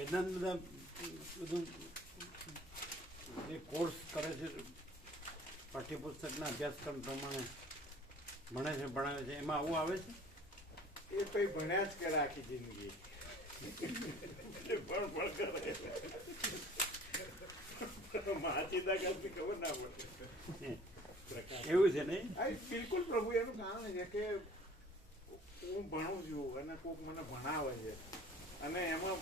વેદાંત બધા બધું જે કોર્સ કરે છે પાઠ્યપુસ્તકના અભ્યાસક્રમ પ્રમાણે ભણે છે ભણાવે છે એમાં આવું આવે છે. એ પછી ભણ્યા જ કરે આખી જિંદગી. પણ માચીદા ગલતી ખબર ના પડે. એવું છે નહીં? આ બિલકુલ પ્રભુ એનું કારણ છે કે હું ભણું છું અને કોઈક મને ભણાવે છે અને એમાં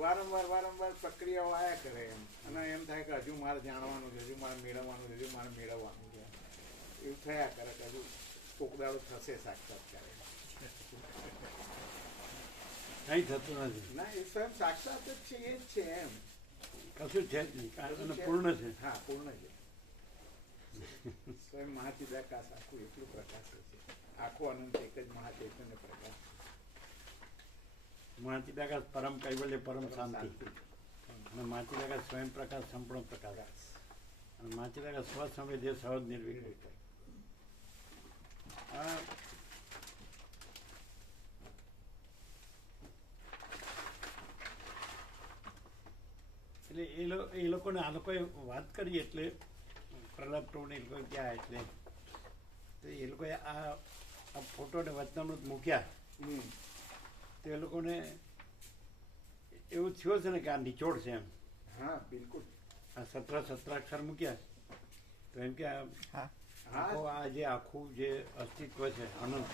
વારંવાર પ્રક્રિયાઓ આયા કરે એમ, અને એમ થાય કે હજુ મારે જાણવાનું છે, હજુ મારે મેળવવાનું છે, હજુ મારે મેળવવાનું છે, એવું થયા કરે કે હજુ કોકદાડો થશે સાક્ષાત્કાર. કંઈ થતું નથી, ના, એ સ્વયં સાક્ષાત જ છે, એ જ છે એમ. કશું છે જ નહીં, અને પૂર્ણ છે. હા, પૂર્ણ છે. સ્વયં મહાચિદાકાશ આખું એટલું પ્રકાશ છે, આખો અનંત એક જ મહાચૈતન્ય પ્રકાશ. મહાચિદાકાશ પરમ કૈવલ્ય પરમ શાંતિ, અને મહાચિદાકાશ સ્વયં પ્રકાશ સંપૂર્ણ પ્રકાશ, અને મહાચિદાકાશ સ્વસમય જે સહજ નિર્વિકલ્પ. આ એટલે એ લોકોને આ લોકોએ વાત કરી, એટલે પ્રહલાદ પ્રભુને એ લોકોએ ગયા, એટલે તો એ લોકોએ આ ફોટો ને વચનામૃત મૂક્યા. તો એ લોકોને એવું થયું છે ને કે આ નિચોડ છે એમ. હા, બિલકુલ. આ સત્રાક્ષર મૂક્યા તો એમ કે આ જે આખું જે અસ્તિત્વ છે અનંત,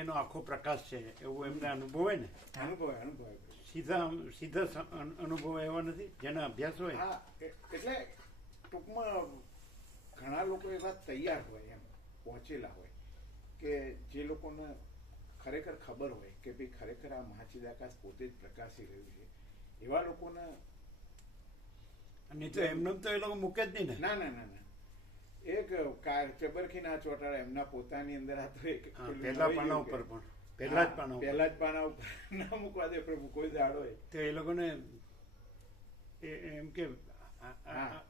એનો આખો પ્રકાશ છે એવું એમને અનુભવ હોય ને. અનુભવ સીધા અનુભવ એવા નથી જેના અભ્યાસ હોય. હા, એટલે ટૂંકમાં ઘણા લોકો એવા તૈયાર હોય એમ, પહોંચેલા હોય કે જે લોકોને ખરેખર ખબર હોય કે ભાઈ ખરેખર આ મહાચિદાકાશ પોતે જ પ્રકાશી રહ્યું છે, એવા લોકોને. નહીં તો એમને તો એ લોકો મૂકે જ નહીં ને. ના, એક ચબરખી ના ચોટાડા એમના પોતાની અંદર આ તો એક પહેલા પાના ઉપર પણ પહેલા જ પાના ઉપર ના મૂકવા દે પ્રભુ કોઈ દાડો હોય તો એ લોકોને એમ કે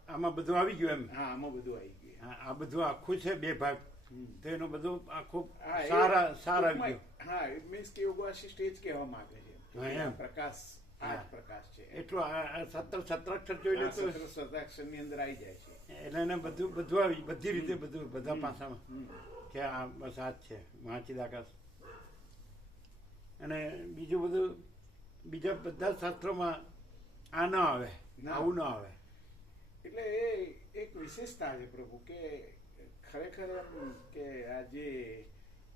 આમાં બધું આવી ગયું એમ. હા, આમાં બધું આવી ગયું. આ બધું આખું છે બે ભાગ, તો એનું બધું આખું સારા ગયું. હા, ઇટ મીન્સ કે એવું સ્ટેજ કહેવા માંગે છે. પ્રકાશ આ પ્રકાશ છે એટલું સત્રાક્ષર જોઈ લે તો સત્રાક્ષર ની અંદર આવી જાય છે. એટલે એને બધું આવી બધી રીતે બધું બધા પાસામાં કે આ બસ આ જ છે મહાચિદાકાશ. અને બીજું બધું બીજા બધા શાસ્ત્રોમાં આ ન આવે, આવું ન આવે. એટલે એ એક વિશેષતા છે પ્રભુ કે ખરેખર એમ કે આ જે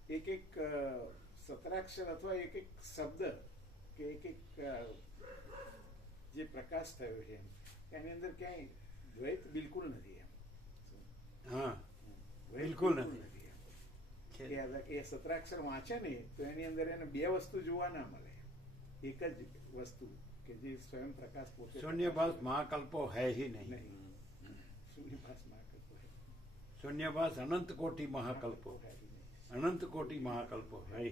એક સત્રાક્ષર અથવા એક શબ્દ કે એક જે પ્રકાશ થયો છે એની અંદર ક્યાંય દ્વૈત બિલકુલ નથી એમ. હા, બિલકુલ નથી. એ સત્રાક્ષર વાંચે ને તો એની અંદર એને બે વસ્તુ જોવા ના મળે, એક જ વસ્તુ કે જે સ્વયં પ્રકાશ પોતે. શૂન્યભાસ મહાકલ્પો હૈ હી નહીં. શૂન્યભાસ મહાકલ્પો હૈ. શૂન્યભાસ અનંત કોટી મહાકલ્પો, अनंत कोटि महाकल्पो है ही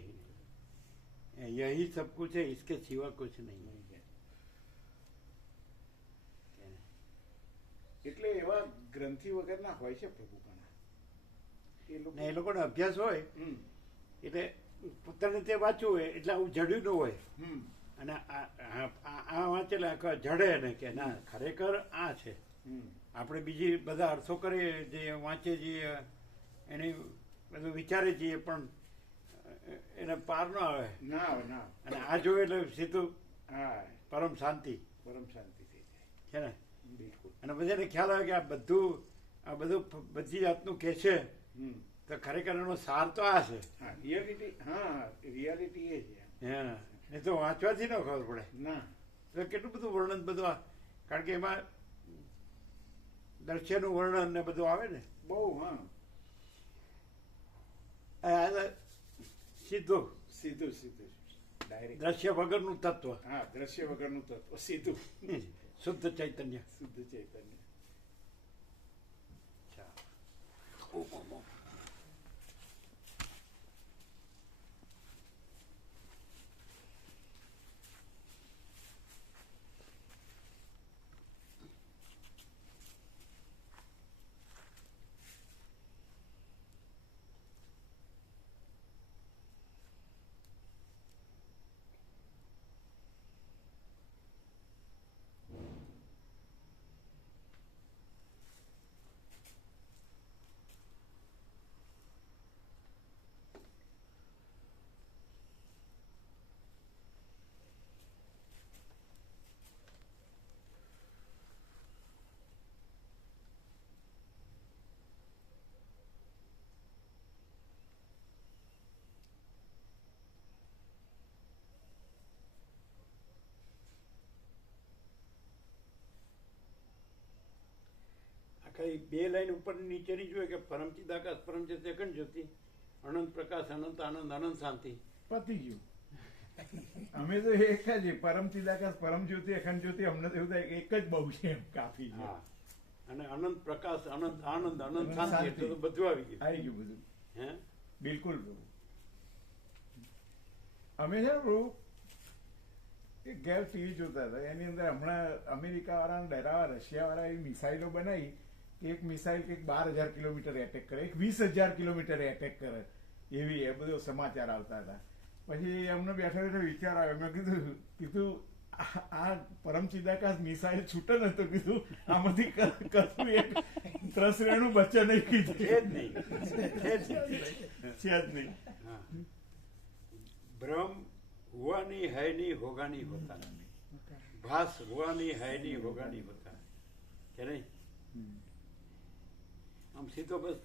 नहीं, यही सब कुछ है, इसके सिवा कुछ नहीं है. એટલે એવા ગ્રંથિ વગરના હોય છે પ્રભુ ઘણા. એ લોકોને અભ્યાસ હોય એટલે પોતાને તે વાંચવું હોય એટલે આવું જડ્યું ન હોય, અને આ વાંચેલા જડે ને કે ના ખરેખર આ છે. આપણે બીજી બધા અર્થો કરીએ જે વાંચે છીએ એની બધું વિચારે છીએ પણ એને પાર ન આવે. ના આવે. અને આ જોયું એટલે સીધું પરમ શાંતિ થઈ જાય છે ને. બિલકુલ. અને બધાને ખ્યાલ આવે કે આ બધું બધી જાતનું કે છે તો ખરેખર એનો સાર તો આ છે. રિયાલિટી એ છે. હા, એ તો વાંચવાથી ન ખબર પડે. ના, તો કેટલું બધું વર્ણન બધું, કારણ કે એમાં દ્રશ્યનું વર્ણન ને બધું આવે ને બહુ. સીધું ડાયરેક્ટ દ્રશ્ય વગરનું તત્વ. હા, દ્રશ્ય વગરનું તત્વ સીધું શુદ્ધ ચૈતન્ય. ખાલી 2 લાઈન ઉપર નીચેની જોઈએ કે પરમ ચિદાકાશ પરમ ચિત અખંડ જ્યોતિ અનંત પ્રકાશ અનંત આનંદ અનંત શાંતિ. પતી ગયું. અમે તો એક જ પરમ ચિદાકાશ પરમ જ્યોતિ અખંડ જ્યોતિ અમને તો એવું થાય કે એક જ બહુ છે એમ કાફી છે. હા, અને અનંત પ્રકાશ અનંત આનંદ અનંત શાંતિ એટલે તો બધું આવી આવી ગયું બધું. હે બિલકુલ પ્રભુ. અમે છે ને પ્રભુ એક ઘેર ટીવી જોતા હતા, એની અંદર હમણાં અમેરિકા વાળાને ડરાવા રશિયા વાળા એવી મિસાઇલો બનાવી કે એક મિસાઇલ કંઈક 12,000 કિલોમીટર એટેક કરે, એક 20,000 કિલોમીટર એટેક કરે, એવી એ બધો સમાચાર આવતા હતા. પછી અમને બેઠા બેઠા વિચાર આવ્યો, મેં કીધું આ પરમ ચિદાકાશ મિસાઇલ છૂટે ને તો કીધું આમાંથી કશું એક ત્રસરેણું બચ્ચા નહીં કીધું છે જ નહીં, છે જ નહીં. હા, બ્રહ્મ हुआ नहीं है नहीं होगा नहीं होता, भास हुआ नहीं है नहीं होगा नहीं होता, કે નહીં? આમ સીધો બસ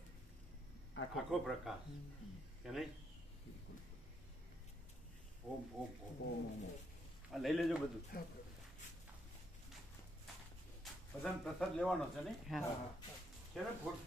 આખો પ્રકાશ, કે નહીં? ઓમ ઓમ ઓમ. આ લઈ લેજો બધું, બધાને પ્રસાદ લેવાનો છે નહીં? છે ને ફૂડ?